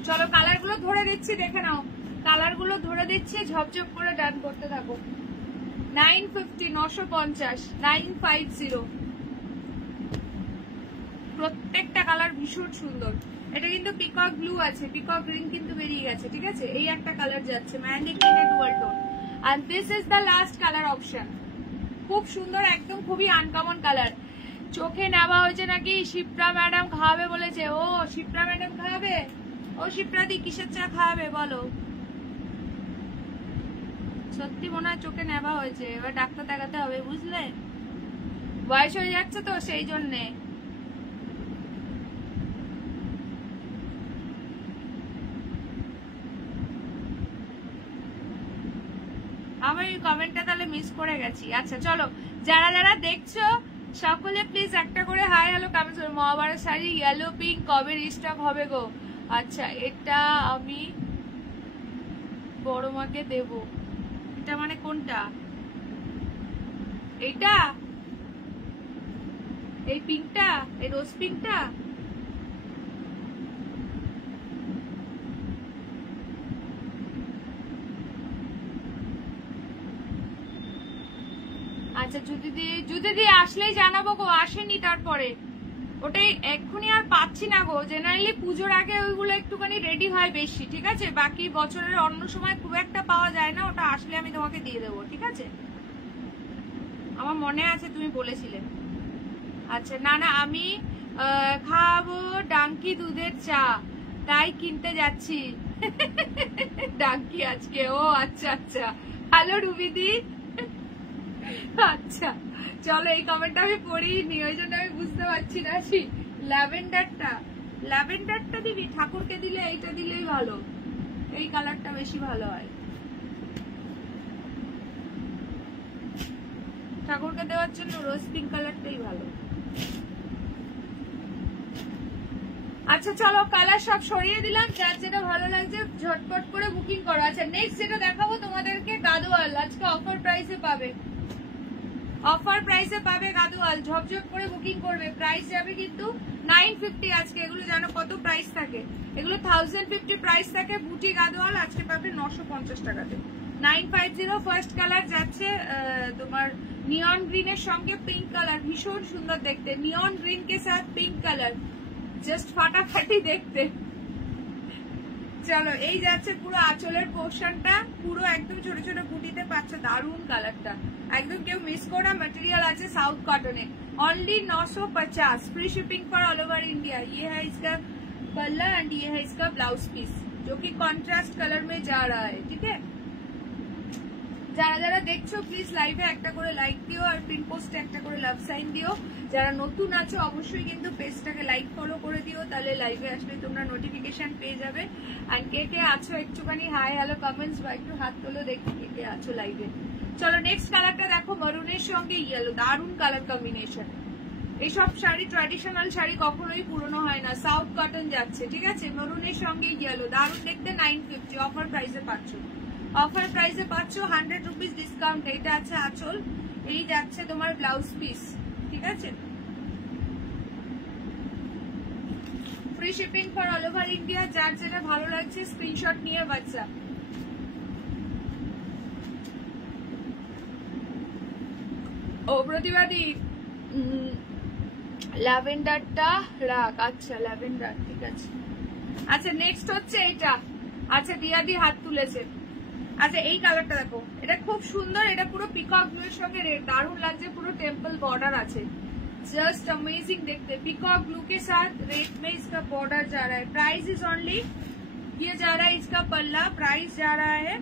চলো কালার গুলো ধরে দিচ্ছি, দেখে নাও, কালার গুলো ধরে দিচ্ছি, ঝপঝপ করে ডান করতে থাকো। 950, 950, 950, প্রত্যেকটা কালার ভীষণ সুন্দর। এটা কিন্তু পিকক ব্লু আছে, পিকক গ্রিন কিন্তু বেরিয়ে গেছে, ঠিক আছে। এই একটা কালার যাচ্ছে মেহেন্দি গ্রিনের ডুয়াল টোন, আর this is the last colour option. খুব সুন্দর, একদম খুবই আনকমন কালার। চোখে নেওয়া হয়েছে নাকি শিপ্রা ম্যাডাম খাওয়াবে বলেছে। ও শিপ্রা ম্যাডাম খাওয়াবে, ও শিপ্রাদি কিসের চা খাওয়াবে বলো? সত্যি মনে হয় চোখে নেওয়া হয়েছে, এবার ডাক্তার দেখাতে হবে, বুঝলে, বয়স হয়ে যাচ্ছে তো সেই জন্যে। আমি কমেন্টটা তাহলে মিস করে গেছি। আচ্ছা চলো, যারা যারা দেখছো সকলে প্লিজ একটা করে হাই হ্যালো কমেন্ট করো। মহাভারত শাড়ি ইয়েলো পিঙ্ক কবে রিস্টক হবে গো? আচ্ছা এটা আমি বড় মাকে দেব, এটা মানে কোনটা? এইটা, এই পিঙ্কটা, এই রোজ পিঙ্কটা? আচ্ছা যদি আসলেই জানাবো গো, আসেনি তারপরে, ওটাই এক্ষুনি আর পাচ্ছি না গো। জেনারেলি পুজোর আগে ওইগুলো একটুখানি রেডি হয় বেশি, ঠিক আছে, বাকি বছরের অন্য সময় খুব একটা পাওয়া যায় না, ওটা আসলে আমি তোমাকে দিয়ে দেবো, ঠিক আছে। আমার মনে আছে তুমি বলেছিলে। আচ্ছা না না, আমি খাবো ডাঙ্কি দুধের চা, তাই কিনতে যাচ্ছি। ডাঙ্কি আজকে, ও আচ্ছা আচ্ছা, হ্যালো রুবিদি। আচ্ছা চলো, এই কমেন্টটা আমি পড়িনি, ওই জন্য আমি বুঝতে পারছি না। ল্যাভেন্ডারটা দিবি, ঠাকুরকে দিলে এইটা দিলেই ভালো, এই কালারটা বেশি ভালো হয়, ঠাকুরকে দেওয়ার জন্য রোজ পিঙ্ক কালারটাই ভালো। আচ্ছা চলো, কালার সব সরিয়ে দিলাম, যার যেটা ভালো লাগছে ঝটপট করে বুকিং করো। আচ্ছা নেক্সট যেটা দেখাবো তোমাদেরকে, গাদোয়াল, আজকে অফার প্রাইসে পাবে, অফার প্রাইসে পাবে গাদোয়াল, ঝপঝপ করে বুকিং করবে। প্রাইস যাবে কিন্তু 950 আজকে, এগুলো জানো কত প্রাইস থাকে? এগুলো 1050 প্রাইস থাকে। বুটি গাদোয়াল আজকে পাবে 950 টাকাতে, 950। ফার্স্ট কালার যাচ্ছে তোমার নিয়ন গ্রিনের সঙ্গে পিঙ্ক কালার, ভীষণ সুন্দর দেখতে, নিয়ন গ্রিন কে সাথ পিঙ্ক কালার, জাস্ট ফাটাফাটি দেখতে। চলো এই যাচ্ছে পুরো আঁচলের পোর্শনটা, পুরো একদম ছোট ছোট বুটিতে পাচ্ছে, দারুন কালারটা, একদম কেউ মিস করো। मटेरियल আছে साउथ कॉटन है, only 950, free shipping for all over India. ये है इसका पल्ला एंड ये है इसका ब्लाउज पीस, जो कि कॉन्ट्रास्ट कलर में जा रहा है, ठीक है। যারা যারা দেখছো প্লিজ লাইভে একটা করে লাইক দিও, আর পিন পোস্টে একটা করে লাভ সাইন দিও। যারা নতুন আছো অবশ্যই কিন্তু পেজটাকে লাইক ফলো করে দিও, তাহলে লাইভে আসলে তোমরা নোটিফিকেশন পেয়ে যাবে। আর কে কে আছো একটুখানি হাই হ্যালো কমেন্টস বা একটু হাত তোলো, দেখি কে কে আছো লাইভে। চলো নেক্সট কালারটা দেখো, মারুনের সঙ্গে ইয়েলো, দারুন কালার কম্বিনেশন। এইসব শাড়ি ট্র্যাডিশনাল শাড়ি কখনোই পুরনো হয় না, সাউথ কটন যাচ্ছে, ঠিক আছে। মারুনের সঙ্গে ইয়েলো, দারুন দেখতে, 950 অফার প্রাইসে পাচ্ছ, অফার প্রাইসে পাচ্ছ 100 রুপিস ডিসকাউন্ট। এটা আছে আঁচল, এই যাচ্ছে তোমার ব্লাউজ পিস, ঠিক আছে। Free shipping for all over India. যার যেটা ভালো লাগছে স্ক্রিনশট নিয়ে হোয়াটসঅ্যাপ। ও প্রতিবাদী ল্যাভেন্ডারটা রাখ। আচ্ছা ল্যাভেন্ডার ঠিক আছে। আচ্ছা নেক্সট হচ্ছে এইটা। আচ্ছা দিয়াদি হাত তুলেছে। আচ্ছা এই কালারটা দেখো, এটা খুব সুন্দর, এটা পুরো পিকক ব্লু এর সঙ্গে রেড দারুণ লাগছে, পুরো टेंपल बॉर्डर আছে, जस्ट अमेजिंग देखते। पिकॉक ब्लू के साथ रेड में इसका बॉर्डर जा रहा है। प्राइस इज ओनली, ये जा रहा है इसका पल्ला, प्राइस जा रहा है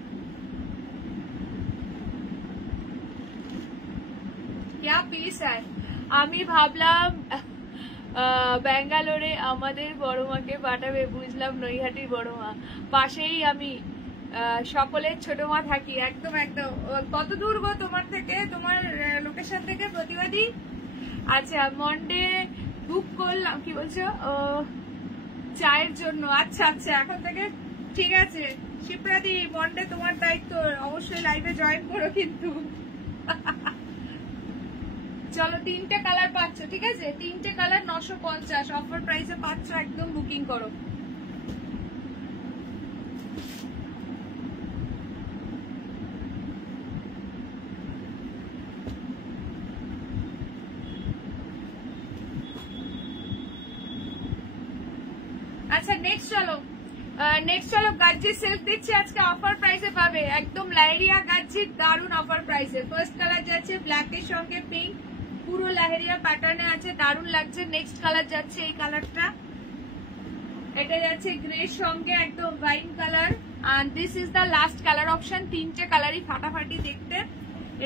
क्या पीस है। আমি ভাবলাম ব্যাঙ্গালোরে আমাদের বড় মাকে পাঠাবে, বুঝলাম নৈহাটির বড় মা, পাশেই আমি সকলের ছোট মা থাকি। একদম একদম। কত দূর গো তোমার থেকে, তোমার লোকেশন থেকে প্রতিবাদী? আচ্ছা মন্ডে বুক করলাম, কি বলছো চায়ের জন্য? আচ্ছা আচ্ছা এখন থেকে ঠিক আছে। শিপ্রাদি মন্ডে তোমার দায়িত্ব, অবশ্যই লাইভে জয়েন করো কিন্তু। চলো তিনটে কালার পাচ্ছ, ঠিক আছে? তিনটে কালার 950 অফার প্রাইসে পাচ্ছ, একদম বুকিং করো। আচ্ছা নেক্সট চলো গাজ্জি সিল্ক দিচ্ছি আজকে, অফার প্রাইসে পাবে, একদম লাহেরিয়া গাজ্জির দারুন অফার প্রাইসে। ফার্স্ট কালার যাচ্ছে ব্ল্যাক এর সঙ্গে পিঙ্ক, পুরো লাহেরিয়া প্যাটার্নে আছে, দারুন লাগছে। নেক্সট কালার যাচ্ছে এই কালারটা, এটা যাচ্ছে গ্রে সঙ্গে একদম ওয়াইন কালার, আর this is the last colour option. তিনটে কালারই ফাটাফাটি দেখতে।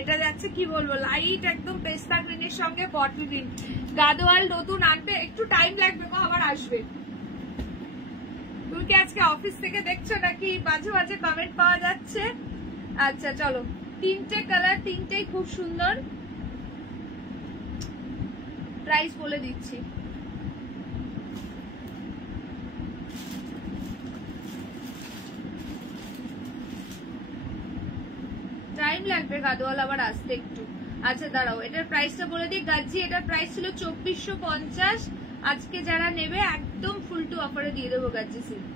এটা যাচ্ছে কি বলবো, লাইট একদম পেস্তা গ্রিনের সঙ্গে বটল গ্রিন। গাদোয়াল নতুন আনবে, একটু টাইম লাগবে গো, আবার আসবে। তুমি কি আজকে অফিস থেকে দেখছো নাকি? মাঝে মাঝে কমেন্ট পাওয়া যাচ্ছে। আচ্ছা চলো, তিনটে কালার, তিনটেই খুব সুন্দর। প্রাইস বলে দিচ্ছি, টাইম লাগবে গাদোয়াল আবার আসতে একটু। আচ্ছা দাঁড়াও, এটার প্রাইসটা বলে দিই। গাজ্জি এটার প্রাইস ছিল 2450, আজকে যারা নেবে একদম ফুল টু অফারে দিয়ে দেবো গাজ্জি সিল্ক,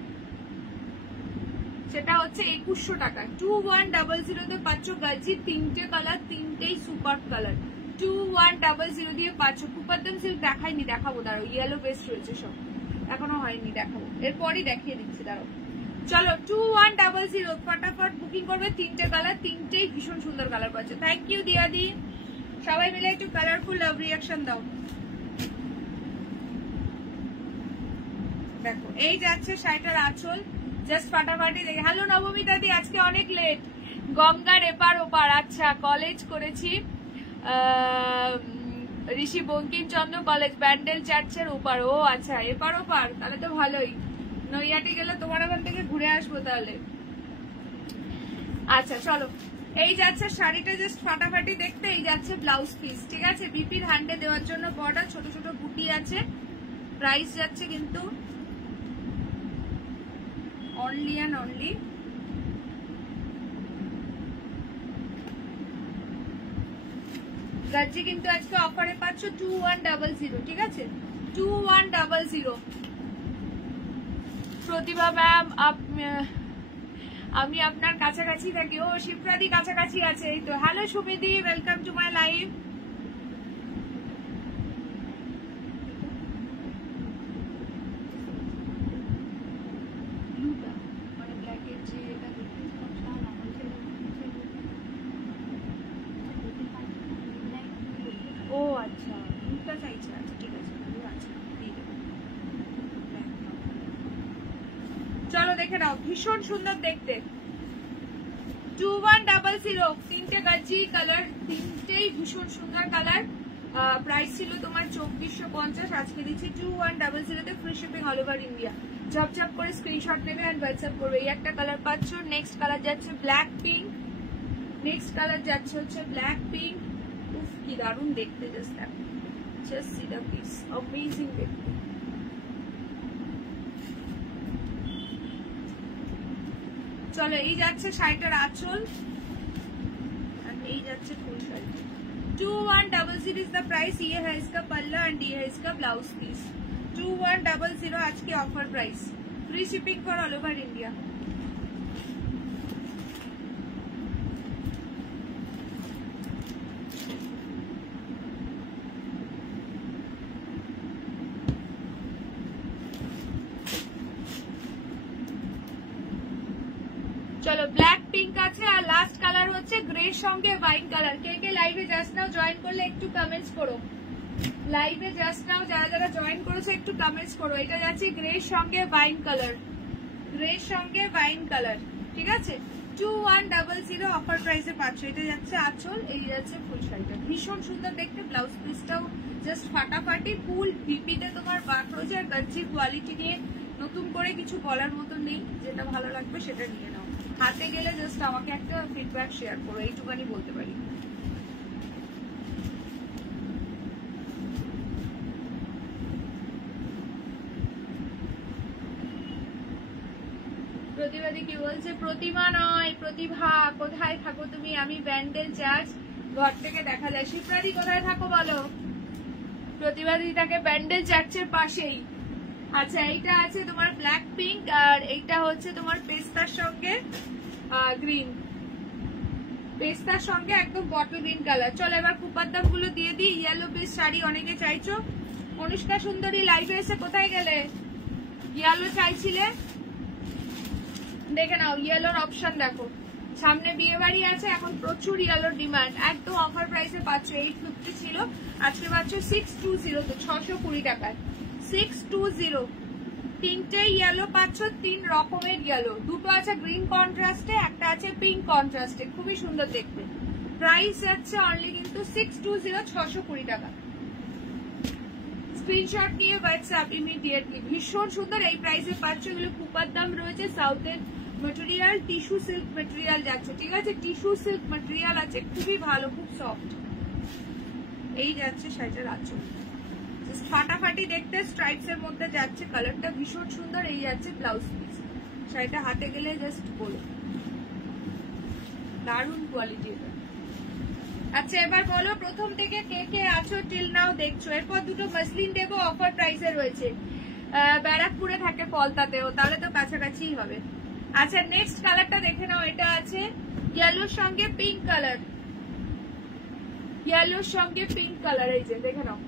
সেটা হচ্ছে 2100 টাকা। 2100 তে পাচ্ছ গাজ্জি, তিনটে কালার, তিনটেই সুপার কালার। 2100 দিয়ে পাচ্ছ। কুপারদম সিল্ক দেখাইনি, দেখাবো দাঁড়াও, ইয়েলো বেস্ট রয়েছে সব, এখনো হয়নি, দেখাবো এরপরই দেখিয়ে দিচ্ছি দাঁড়াও। চলো 2100 ফটাফট বুকিং করবে। তিনটে কালার, তিনটেই ভীষণ সুন্দর কালার পাচ্ছে। থ্যাংক ইউ দিয়াদি, সবাই মিলে একটু কালারফুল লাভ রিয়াকশন দাও। দেখো এই যাচ্ছে শাড়িটার আঁচল, জাস্ট ফাটাফাটি দেখে। হ্যালো নবমিতা দি, আজকে অনেক লেট। গঙ্গার এপার ওপার, আচ্ছা কলেজ করেছি ঋষি বঙ্কিমচন্দ্র কলেজ, ব্যান্ডেল চার্চের ওপার। ও আচ্ছা এপার ওপার, তাহলে তো ভালোই। নৈহাটি গেলে তোমার ওখান থেকে ঘুরে আসবো তাহলে। আচ্ছা চলো, এই যাচ্ছে শাড়িটা জাস্ট ফাটাফাটি দেখতে। এই যাচ্ছে ব্লাউজ পিস, ঠিক আছে? বিপির হ্যান্ডে দেওয়ার জন্য বর্ডার, ছোট ছোট বুটি আছে। প্রাইস যাচ্ছে কিন্তু অনলি অ্যান্ড অনলি গাজ্জি কিন্তু আজকে অফারে পাচ্ছ 2100, ঠিক আছে? 2100। প্রতিভা ম্যাম আমি আপনার কাছাকাছি থাকি। ও শিপ্রাদি কাছাকাছি আছে, এই তো। হ্যালো সুমিদি, ওয়েলকাম টু মাই লাইভ। ও আচ্ছা ব্লুটা চাইছে, আচ্ছা ঠিক আছে, ব্লু আছে, দিয়ে দেবো। চলো দেখে নাও, ভীষণ সুন্দর দেখতে। 2100, তিনটে গাজ্জি কালার, তিনটেই ভীষণ সুন্দর কালার। প্রাইস ছিল তোমার 2450, আজকে দিচ্ছি 2100 তে, free shipping all over India. ঝপঝপ করে স্ক্রিনশট নেবে আর হোয়াটসঅ্যাপ করবে। এই একটা কালার পাচ্ছ। নেক্সট কালার যাচ্ছে ব্ল্যাক পিঙ্ক, নেক্সট কালার যাচ্ছে হচ্ছে ব্ল্যাক পিঙ্ক। উফ কি দারুণ দেখতে, জাস্ট সি দ্য পিস, অমেজিং দেখতে। চলো এই যাচ্ছে শাড়িটার আঁচল, আর এই যাচ্ছে ফুল শাড়ি। 2100 is the price. ये है इसका पल्ला एंड ये है इसका ब्लाउज पीस। 2100 आज की offer price, free shipping for all over India. আছে। আর লাস্ট কালার হচ্ছে গ্রে সঙ্গে ওয়াইন কালার। কে কে লাইভে জাস্ট নাও জয়েন করলে একটু কমেন্টস করো, লাইভে জাস্ট নাও যারা যারা জয়েন করেছে একটু কমেন্টস করো। এটা যাচ্ছে গ্রে সঙ্গে ওয়াইন কালার, গ্রে সঙ্গে ওয়াইন কালার, ঠিক আছে। 2100 অফার প্রাইসে পাচ্ছ। এটা যাচ্ছে আঁচল, এই যাচ্ছে ফুল শাড়িটা, ভীষণ সুন্দর দেখতে। ব্লাউজ পিসটাও জাস্ট ফাটাফাটি, ফুল ভিপিতে তোমার ওয়ার্ক রয়েছে। আর গার্জি কোয়ালিটি নিয়ে নতুন করে কিছু বলার মতো নেই, যেটা ভালো লাগবে সেটা নিয়ে নাও। হাতে গেলে জাস্ট আমাকে একটা ফিডব্যাক শেয়ার করো, এইটুকানি বলতে পারি। প্রতিবাদী কি বলছে? প্রতিমা নয়, প্রতিভা। কোথায় থাকো তুমি? আমি ব্যান্ডেল চার্চ, ঘর থেকে দেখা যায়। শিপ্রাদি কোথায় থাকো বলো? প্রতিবাদীটাকে ব্যান্ডেল চার্চের পাশেই। আচ্ছা, এইটা আছে তোমার ব্ল্যাক পিঙ্ক, আর এইটা হচ্ছে তোমার পেস্তার সঙ্গে গ্রিন, পেস্তার সঙ্গে একদম বটল গ্রিন কালার। চলো এবার কুপার দাম গুলো দিয়ে দিই। ইয়েলো বেস শাড়ি অনেকে চাইছো। অনুষ্কা সুন্দরী লাইভে এসে কোথায় গেলে? ইয়েলো চাইছিলে, দেখে নাও ইয়েলোর অপশন দেখো। সামনে বিয়ে বাড়ি আছে, এখন প্রচুর ইয়েলোর ডিমান্ড। একদম অফার প্রাইসে পাচ্ছ। 850 ছিল, আজকে পাচ্ছ 620, তো 620 টাকায় 620। তিনটে ইয়েলো পাচ্ছ, 3 রকমের ইয়েলো। দুটো আছে গ্রিন কন্ট্রাস্টে, একটা আছে পিঙ্ক কন্ট্রাস্টে, খুবই সুন্দর দেখতে। প্রাইস যাচ্ছে অনলি কিন্তু 620, 620 টাকা। স্ক্রিনশট নিয়ে হোয়াটসঅ্যাপ ইমিডিয়েটলি। ভীষণ সুন্দর এই প্রাইসে পাচ্ছ। এগুলো কুপার দাম রয়েছে। সাউথের মেটেরিয়াল, টিস্যু সিল্ক মেটেরিয়াল যাচ্ছে, ঠিক আছে। টিস্যু সিল্ক মেটেরিয়াল আছে, খুবই ভালো, খুব সফট। এই যাচ্ছে শাড়িটার আঁচল, ফাটাফাটি দেখতে, স্ট্রাইপস এর মধ্যে যাচ্ছে। কালারটা ভীষণ সুন্দর। এই যাচ্ছে ব্লাউজ পিস। শাড়িটা হাতে গেলে জাস্ট বলো, দারুণ কোয়ালিটি এটা। আচ্ছা, এবার বলো প্রথম থেকে কে কে আছো টিল নাও দেখছো। এরপর দুটো মাসলিন দেবো, অফার প্রাইসে রয়েছে। ব্যারাকপুরে থাকে পলতাতেও, তাহলে তো কাছাকাছি হবে। আচ্ছা, নেক্সট কালারটা দেখে নাও। এটা আছে ইয়েলোর সঙ্গে পিঙ্ক কালার, ইয়েলোর সঙ্গে পিঙ্ক কালার। এই যে দেখে নাও,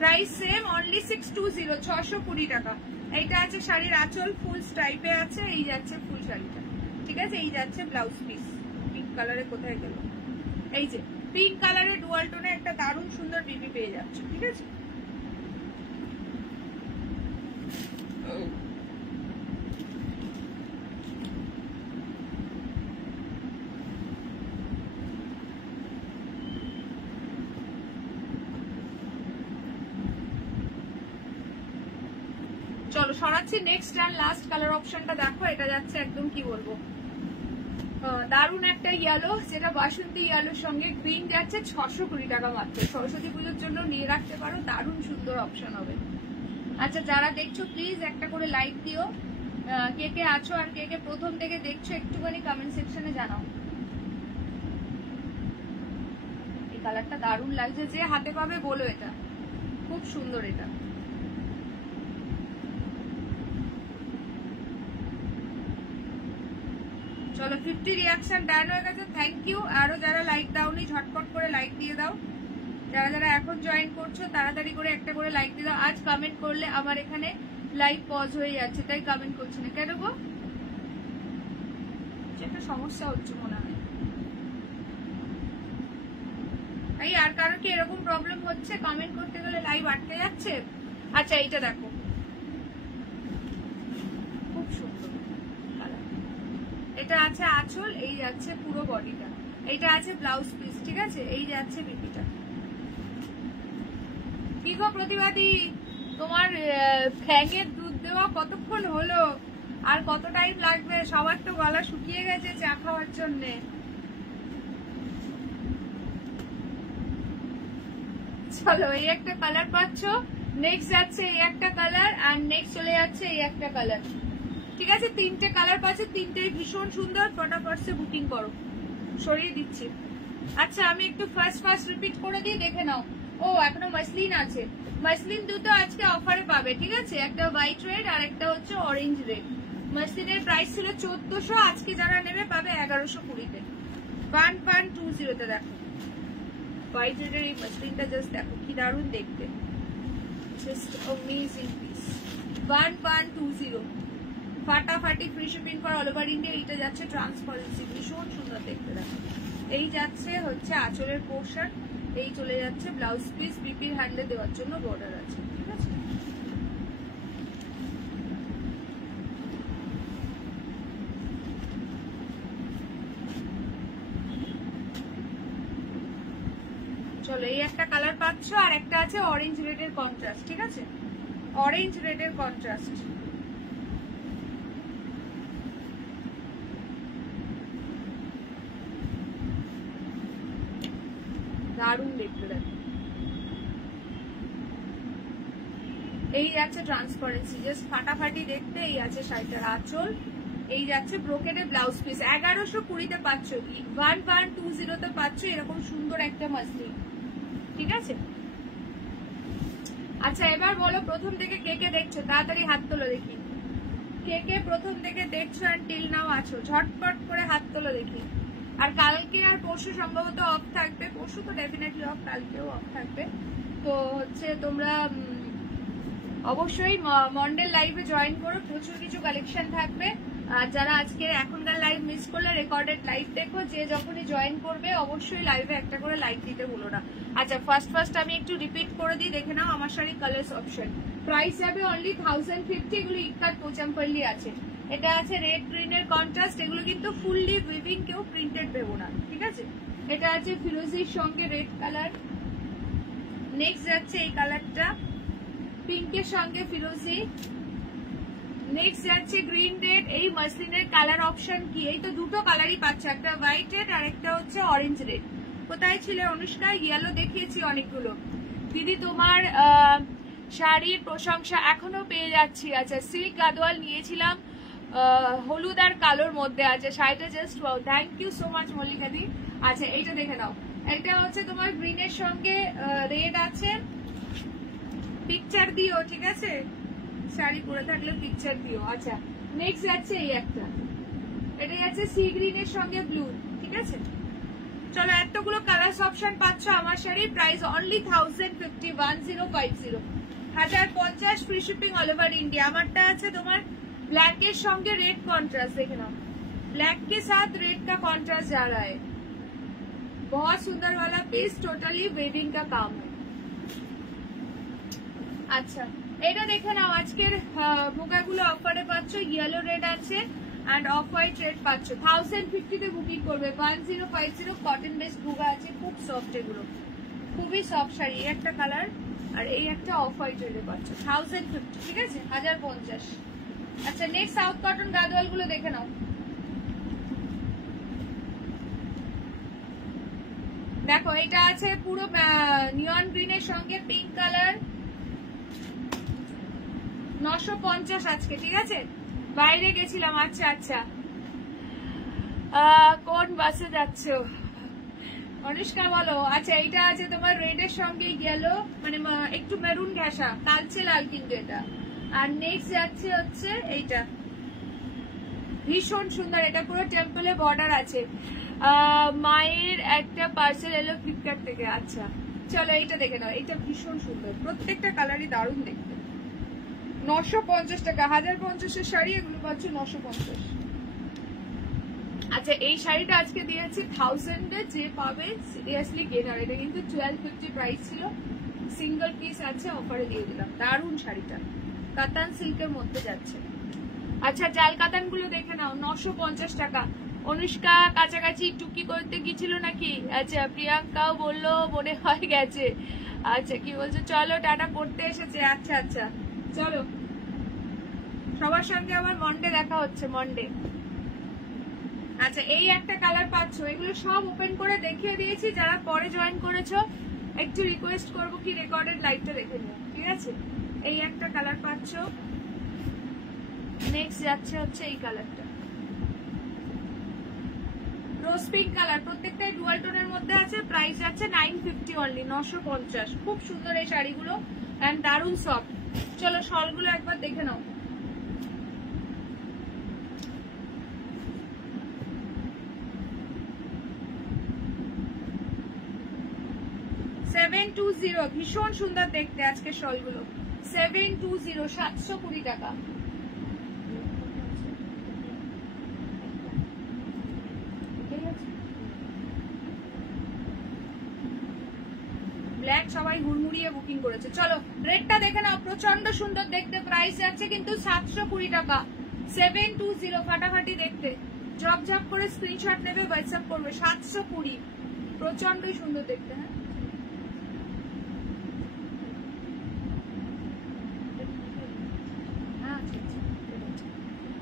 প্রাইস সেম, অনলি 620, 620 টাকা। এইটা আছে শাড়ির আঁচল, ফুল স্ট্রাইপে আছে। এই যাচ্ছে ফুল শাড়িটা, ঠিক আছে। এই যাচ্ছে ব্লাউজ পিস। পিঙ্ক কালারে কোথায় গেল? এই যে পিঙ্ক কালারের ডুয়াল টোনে একটা দারুণ সুন্দর বিবি পেয়ে যাচ্ছ, ঠিক আছে। চলো সরাচ্ছি। নেক্সট আর লাস্ট কালার অপশনটা দেখো। এটা যাচ্ছে একদম কি বলবো, দারুণ একটা ইয়েলো, যেটা বাসন্তী ইয়েলোর সঙ্গে গ্রিন যাচ্ছে। 620 টাকা মাত্র। সরস্বতী পুজোর জন্য নিয়ে রাখতে পারো, দারুণ সুন্দর অপশন হবে। আচ্ছা, যারা দেখছো প্লিজ একটা করে লাইক দিও। কে কে আছো আর কে কে প্রথম থেকে দেখছো একটুখানি কমেন্ট সেকশনে জানাও। এই কালারটা দারুণ লাগছে, যে হাতে পাবে বলো, এটা খুব সুন্দর। এটা চলো 50 রিয়াকশন ডান হয়ে গেছে, থ্যাংক ইউ। আরো যারা লাইক দাওনি ঝটপট করে লাইক দিয়ে দাও। যারা যারা এখন জয়েন করছো তাড়াতাড়ি করে একটা করে লাইক দিয়ে দাও। আজ কমেন্ট করলে আমার এখানে লাইভ পজ হয়ে যাচ্ছে, তাই কমেন্ট করছি না। কেন গো, একটা সমস্যা হচ্ছে মনে হয়। এই আর কারো কি এরকম প্রবলেম হচ্ছে? কমেন্ট করতে গেলে লাইভ আটকে যাচ্ছে। আচ্ছা, এইটা দেখো, খুব সুন্দর। এটা আছে আঁচল, এই যাচ্ছে পুরো বডিটা। এইটা আছে ব্লাউজ পিস, ঠিক আছে। এই যাচ্ছে বিপিটা। কি গো প্রতিবাদী, তোমার ফ্যাঙের দুধ দেওয়া কতক্ষণ হলো? আর কত টাইম লাগবে? সবার তো গলা শুকিয়ে গেছে চা খাওয়ার জন্য। চলো, এই একটা কালার পাচ্ছ। নেক্সট যাচ্ছে এই একটা কালার, আর নেক্সট চলে যাচ্ছে এই একটা কালার, ঠিক আছে। তিনটে কালার পাচ্ছে, তিনটেই ভীষণ সুন্দর। ফটাফট সে বুকিং করো, সরিয়ে দিচ্ছি। আচ্ছা, আমি একটু ফার্স্ট রিপিট করে দিই, দেখে নাও। ও, এখনো মাসলিন আছে। মাসলিন দুটো আজকে অফারে পাবে, ঠিক আছে। একটা হোয়াইট রেড আর একটা হচ্ছে অরেঞ্জ রেড। মাসলিনের প্রাইস ছিল 1400, আজকে যারা নেবে পাবে 1120-তে। 1120-তে দেখো হোয়াইট রেডের এই মাসলিনটা, জাস্ট দেখো কি দারুণ দেখতে, জাস্ট অ্যামেজিং পিস। 1120 ফাটাফাটি free shipping for all over India. এইটা যাচ্ছে ট্রান্সপারেন্সি, ভীষণ সুন্দর দেখতে দেখো। এই যাচ্ছে হচ্ছে আঁচলের পোর্শন, এই চলে যাচ্ছে ব্লাউজ পিস, বিপির হ্যান্ডে দেওয়ার জন্য বর্ডার আছে, ঠিক আছে। চলো এই একটা কালার পাচ্ছ, আর একটা আছে অরেঞ্জ রেডের কন্ট্রাস্ট, ঠিক আছে, অরেঞ্জ রেডের কন্ট্রাস্ট। দারুণ দেখতে দেখো। এই যাচ্ছে ট্রান্সপারেন্সি, জাস্ট ফাটাফাটি দেখতে। এই আছে শাড়িটার আঁচল, এই যাচ্ছে ব্রোকেডের ব্লাউজ পিস। 1120-তে পাচ্ছ, 1120-তে পাচ্ছ এরকম সুন্দর একটা মাসলিন, ঠিক আছে। আচ্ছা এবার বলো প্রথম থেকে কে কে দেখছো, তাড়াতাড়ি হাত তোলো দেখি। কে কে প্রথম থেকে দেখছো আর টিল নাও আছো, ঝটপট করে হাত তোলো দেখি। আর কালকে আর পরশু সম্ভবত অফ থাকবে, পরশু তো ডেফিনেটলি অফ, কালকেও অফ থাকবে। তো হচ্ছে তোমরা অবশ্যই মন্ডে লাইভে জয়েন করো, প্রচুর কিছু কালেকশন থাকবে। আর যারা আজকে এখনকার লাইভ মিস করলে রেকর্ডেড লাইভ দেখো, যে যখনই জয়েন করবে অবশ্যই লাইভে একটা করে লাইক দিতে ভুলো না। আচ্ছা ফার্স্ট আমি একটু রিপিট করে দিই, দেখে নাও আমার শাড়ি কালার্স অপশন। প্রাইস যাবে অনলি 1050, এগুলো ইকাত পোচাম্পল্লি আছে। এটা আছে রেড গ্রিনের কন্ট্রাস্ট, এগুলো কিন্তু ফুললি উইভিং, কেউ প্রিন্টেড দেবো না, ঠিক আছে। এটা আছে ফিরোজির সঙ্গে রেড কালার। নেক্সট যাচ্ছে এই কালারটা পিঙ্কের সঙ্গে ফিরোজি। নেক্সট যাচ্ছে গ্রিন রেড। এই মাসলিনের কালার অপশন কি, এই তো দুটো কালারই পাচ্ছে, একটা হোয়াইট রেড আর একটা হচ্ছে অরেঞ্জ রেড। কোথায় ছিলে অনুষ্কা, ইয়েলো দেখিয়েছি অনেকগুলো। দিদি তোমার শাড়ির প্রশংসা এখনো পেয়ে যাচ্ছি। আচ্ছা সিল্ক গাদোয়াল নিয়েছিলাম, হলুদ আর কালোর মধ্যে আছে শাড়িটা, just wow, thank you so much Mallika di. আচ্ছা এইটা দেখে নাও, এটা হচ্ছে তোমার গ্রিনের সঙ্গে রেড আছে, পিকচার দিও, ঠিক আছে, শাড়ি পরে থাকলে পিকচার দিও। আচ্ছা নেক্সট যাচ্ছে এই একটা, এটা যাচ্ছে সি গ্রিনের সঙ্গে ব্লু, ঠিক আছে। চলো এতগুলো কালার অপশন পাচ্ছ আমার sari, price only 1050, 1050, 1050 free shipping all over India. আমারটা আছে তোমার ब्लैक के संगे रेड कॉन्ट्रास्ट, देखे ना, ब्लैक के साथ रेड का कॉन्ट्रास्ट जा रहा है, बहुत सुंदर वाला पीस, टोटली वेविंग का काम है। আচ্ছা এটা দেখে নাও, আজকের মুগাগুলো অফারে পাচ্ছ, ইয়েলো রেড আছে এন্ড অফ হোয়াইট রেড পাচ্ছ। 1050 তে বুকিং করবে। 1050 কটন বেস মুগা আছে, খুব সফট, এগুলো খুবই সফট শাড়ি। এই একটা কালার আর এই একটা অফ হোয়াইট রেডে পাচ্ছ 1050, ঠিক আছে, 1050। আচ্ছা নেক্সট সাউথ কটন গাদোয়াল গুলো দেখে নাও, দেখো এটা আছে পুরো নিয়ন গ্রিনের সঙ্গে পিঙ্ক কালার, 950 আজকে, ঠিক আছে। বাইরে গেছিলাম, আচ্ছা আচ্ছা, কোন বাসে যাচ্ছ অনুষ্কা বলো। আচ্ছা এইটা আছে তোমার রেডের সঙ্গে ইয়েলো, মানে একটু মেরুন ঘেঁষা, কালচে লাল কিন্তু এটা। আর নেক্সট যাচ্ছে হচ্ছে এইটা, ভীষণ সুন্দর, এটা পুরো টেম্পলে বর্ডার আছে। মায়ের একটা পার্সেল এলো ফ্লিপকার্ট থেকে। আচ্ছা চলো এইটা দেখে নাও, এইটা ভীষণ সুন্দর, প্রত্যেকটা কালারই দারুণ দেখতে। 950 টাকা, 1050-এর শাড়ি, এগুলো পাচ্ছ 950। আচ্ছা এই শাড়িটা আজকে দিয়েছি 1000-এ, যে পাবে সিরিয়াসলি গেনার। এটা কিন্তু 1250 প্রাইস ছিল, সিঙ্গেল পিস আছে, অফারে দিয়ে দিলাম। দারুণ শাড়িটা, কাতান সিল্কের মধ্যে যাচ্ছে। আচ্ছা জাল কাতান গুলো দেখে নাও, 950 টাকা। অনুষ্কা কাছাকাছি টুকি করতে গিয়েছিল নাকি? আচ্ছা প্রিয়াঙ্কাও বললো মনে হয় গেছে। আচ্ছা কি বলছো, চলো টাটা করতে এসেছে। আচ্ছা আচ্ছা চলো, সবার সঙ্গে আমার মন্ডে দেখা হচ্ছে, মন্ডে। আচ্ছা এই একটা কালার পাচ্ছ, এগুলো সব ওপেন করে দেখিয়ে দিয়েছি, যারা পরে জয়েন করেছো একটু রিকোয়েস্ট করবো কি রেকর্ডেড লাইভটা দেখে নিও, ঠিক আছে। এই একটা কালার পাচ্ছ। নেক্সট যাচ্ছে হচ্ছে এই কালারটা, রোজ পিঙ্ক কালার, প্রত্যেকটাই ডুয়াল টোনের মধ্যে আছে। প্রাইস যাচ্ছে 950 অনলি, 950। খুব সুন্দর এই শাড়িগুলো এন্ড দারুণ সফট। চলো শলগুলো একবার দেখে নাও। $720, ভীষণ সুন্দর দেখতে আজকে শলগুলো, 720 720 টাকা। ব্ল্যাক সবাই হুড়মুড়িয়ে বুকিং করেছে। চলো রেটটা দেখে নাও, প্রচন্ড সুন্দর দেখতে, প্রাইস আছে কিন্তু 720 টাকা। 720 ফাটাফাটি দেখতে, ঝপঝপ করে স্ক্রিনশট নেবে, হোয়াটসঅ্যাপ করবে। 720, প্রচন্ডই সুন্দর দেখতে। হ্যাঁ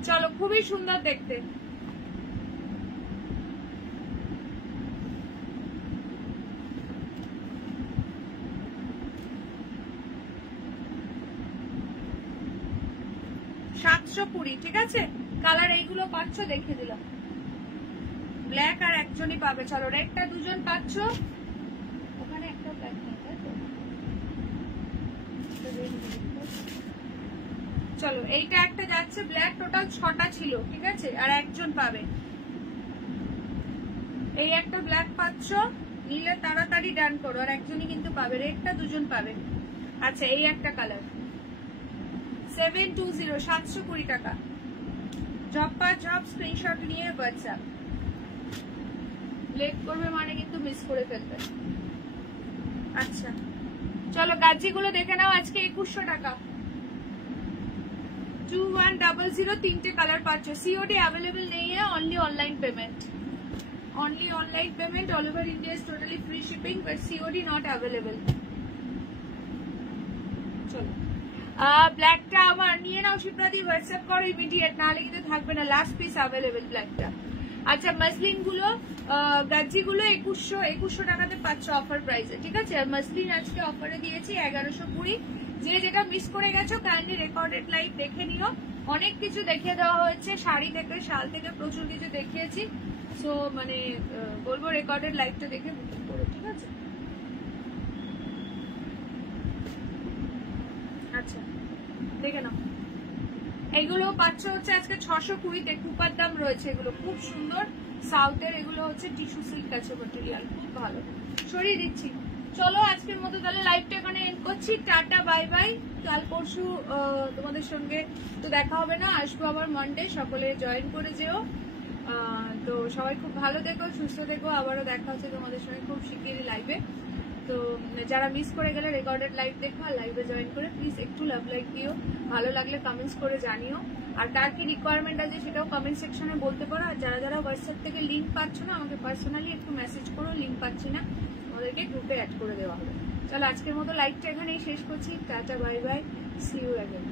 চলো, খুবই সুন্দর দেখতে। $720, ঠিক আছে। কালার এইগুলো পাচ্ছ, দেখে দিলাম। ব্ল্যাক আর একজনই পাবে। চলো রেডটা দুজন পাচ্ছ, ওখানে একটা ব্ল্যাক নেই, তাই তো? চলো এইটা একটা যাচ্ছে ব্ল্যাক, টোটাল 6টা ছিল, ঠিক আছে, আর একজন পাবে। এই একটা ব্ল্যাক পাচ্ছ, নিলে তাড়াতাড়ি ডান করো, আর একজনই কিন্তু পাবে। রেডটা দুজন পাবে। আচ্ছা এই একটা কালার 720 720 টাকা। জব পা জব স্ক্রিনশট নিয়ে হোয়াটসঅ্যাপ। লেট করবে মানে কিন্তু মিস করে ফেলবে। আচ্ছা চলো গাজিগুলো দেখে নাও। আজকে 2100 টাকা। 2100, 3টে কালার পাচ্ছ। सीओडी अवेलेबल नहीं है, only online payment. Only online payment, all over India is totally free shipping, but COD not available. চলো ব্ল্যাকটা আমার নিয়ে নাও শিপ্রাদি, হোয়াটসঅ্যাপ করো ইমিডিয়েট, নাহলে কিন্তু থাকবে না, লাস্ট পিস অ্যাভেলেবেল ব্ল্যাকটা। আচ্ছা মাসলিন গুলো, গাজি গুলো 2100 টাকাতে পাচ্ছ অফার প্রাইসে, ঠিক আছে। আর মাসলিন আজকে অফারে দিয়েছি 1120। যে যেটা মিস করে গেছো কাইন্ডলি রেকর্ডেড লাইভ দেখে নিও। অনেক কিছু দেখিয়ে দেওয়া হয়েছে, শাড়ি থেকে শাল থেকে প্রচুর কিছু দেখিয়েছি। সো মানে বলবো রেকর্ডেড লাইভটা দেখে বুকিং করো, ঠিক আছে। আচ্ছা দেখে নাও, এগুলো পাচ্ছ হচ্ছে আজকে 620-তে। কুপার দাম রয়েছে, এগুলো খুব সুন্দর সাউথের। এগুলো হচ্ছে টিস্যু সিল্ক আছে ম্যাটেরিয়াল, খুব ভালো। সরিয়ে দিচ্ছি। চলো আজকের মতো তাহলে লাইভটা এখানে এন্ড করছি। Tata bye by. কাল পরশু তোমাদের সঙ্গে তো দেখা হবে না, আসবো আবার মানডে। সকলে জয়েন করে যেও। তো সবাই খুব ভালো দেখো, সুস্থ দেখো। আবারও দেখা হচ্ছে তোমাদের সঙ্গে খুব শিগগিরই লাইভে। তো যারা মিস করে গেলে রেকর্ডেড লাইভ দেখো, আর লাইভে জয়েন করে প্লিজ একটু লাভ লাইক দিও। ভালো লাগলে কমেন্টস করে জানিও। আর কার কি রিকোয়ারমেন্ট আছে সেটাও কমেন্ট সেকশনে বলতে পারো। আর যারা যারা হোয়াটসঅ্যাপ থেকে লিঙ্ক পাচ্ছ না, আমাকে পার্সোনালি একটু মেসেজ করো, লিঙ্ক পাচ্ছি না, আমাদেরকে গ্রুপে অ্যাড করে দেওয়া হবে। চলো আজকের মতো লাইভটা এখানেই শেষ করছি। Tata bye bye, see you again.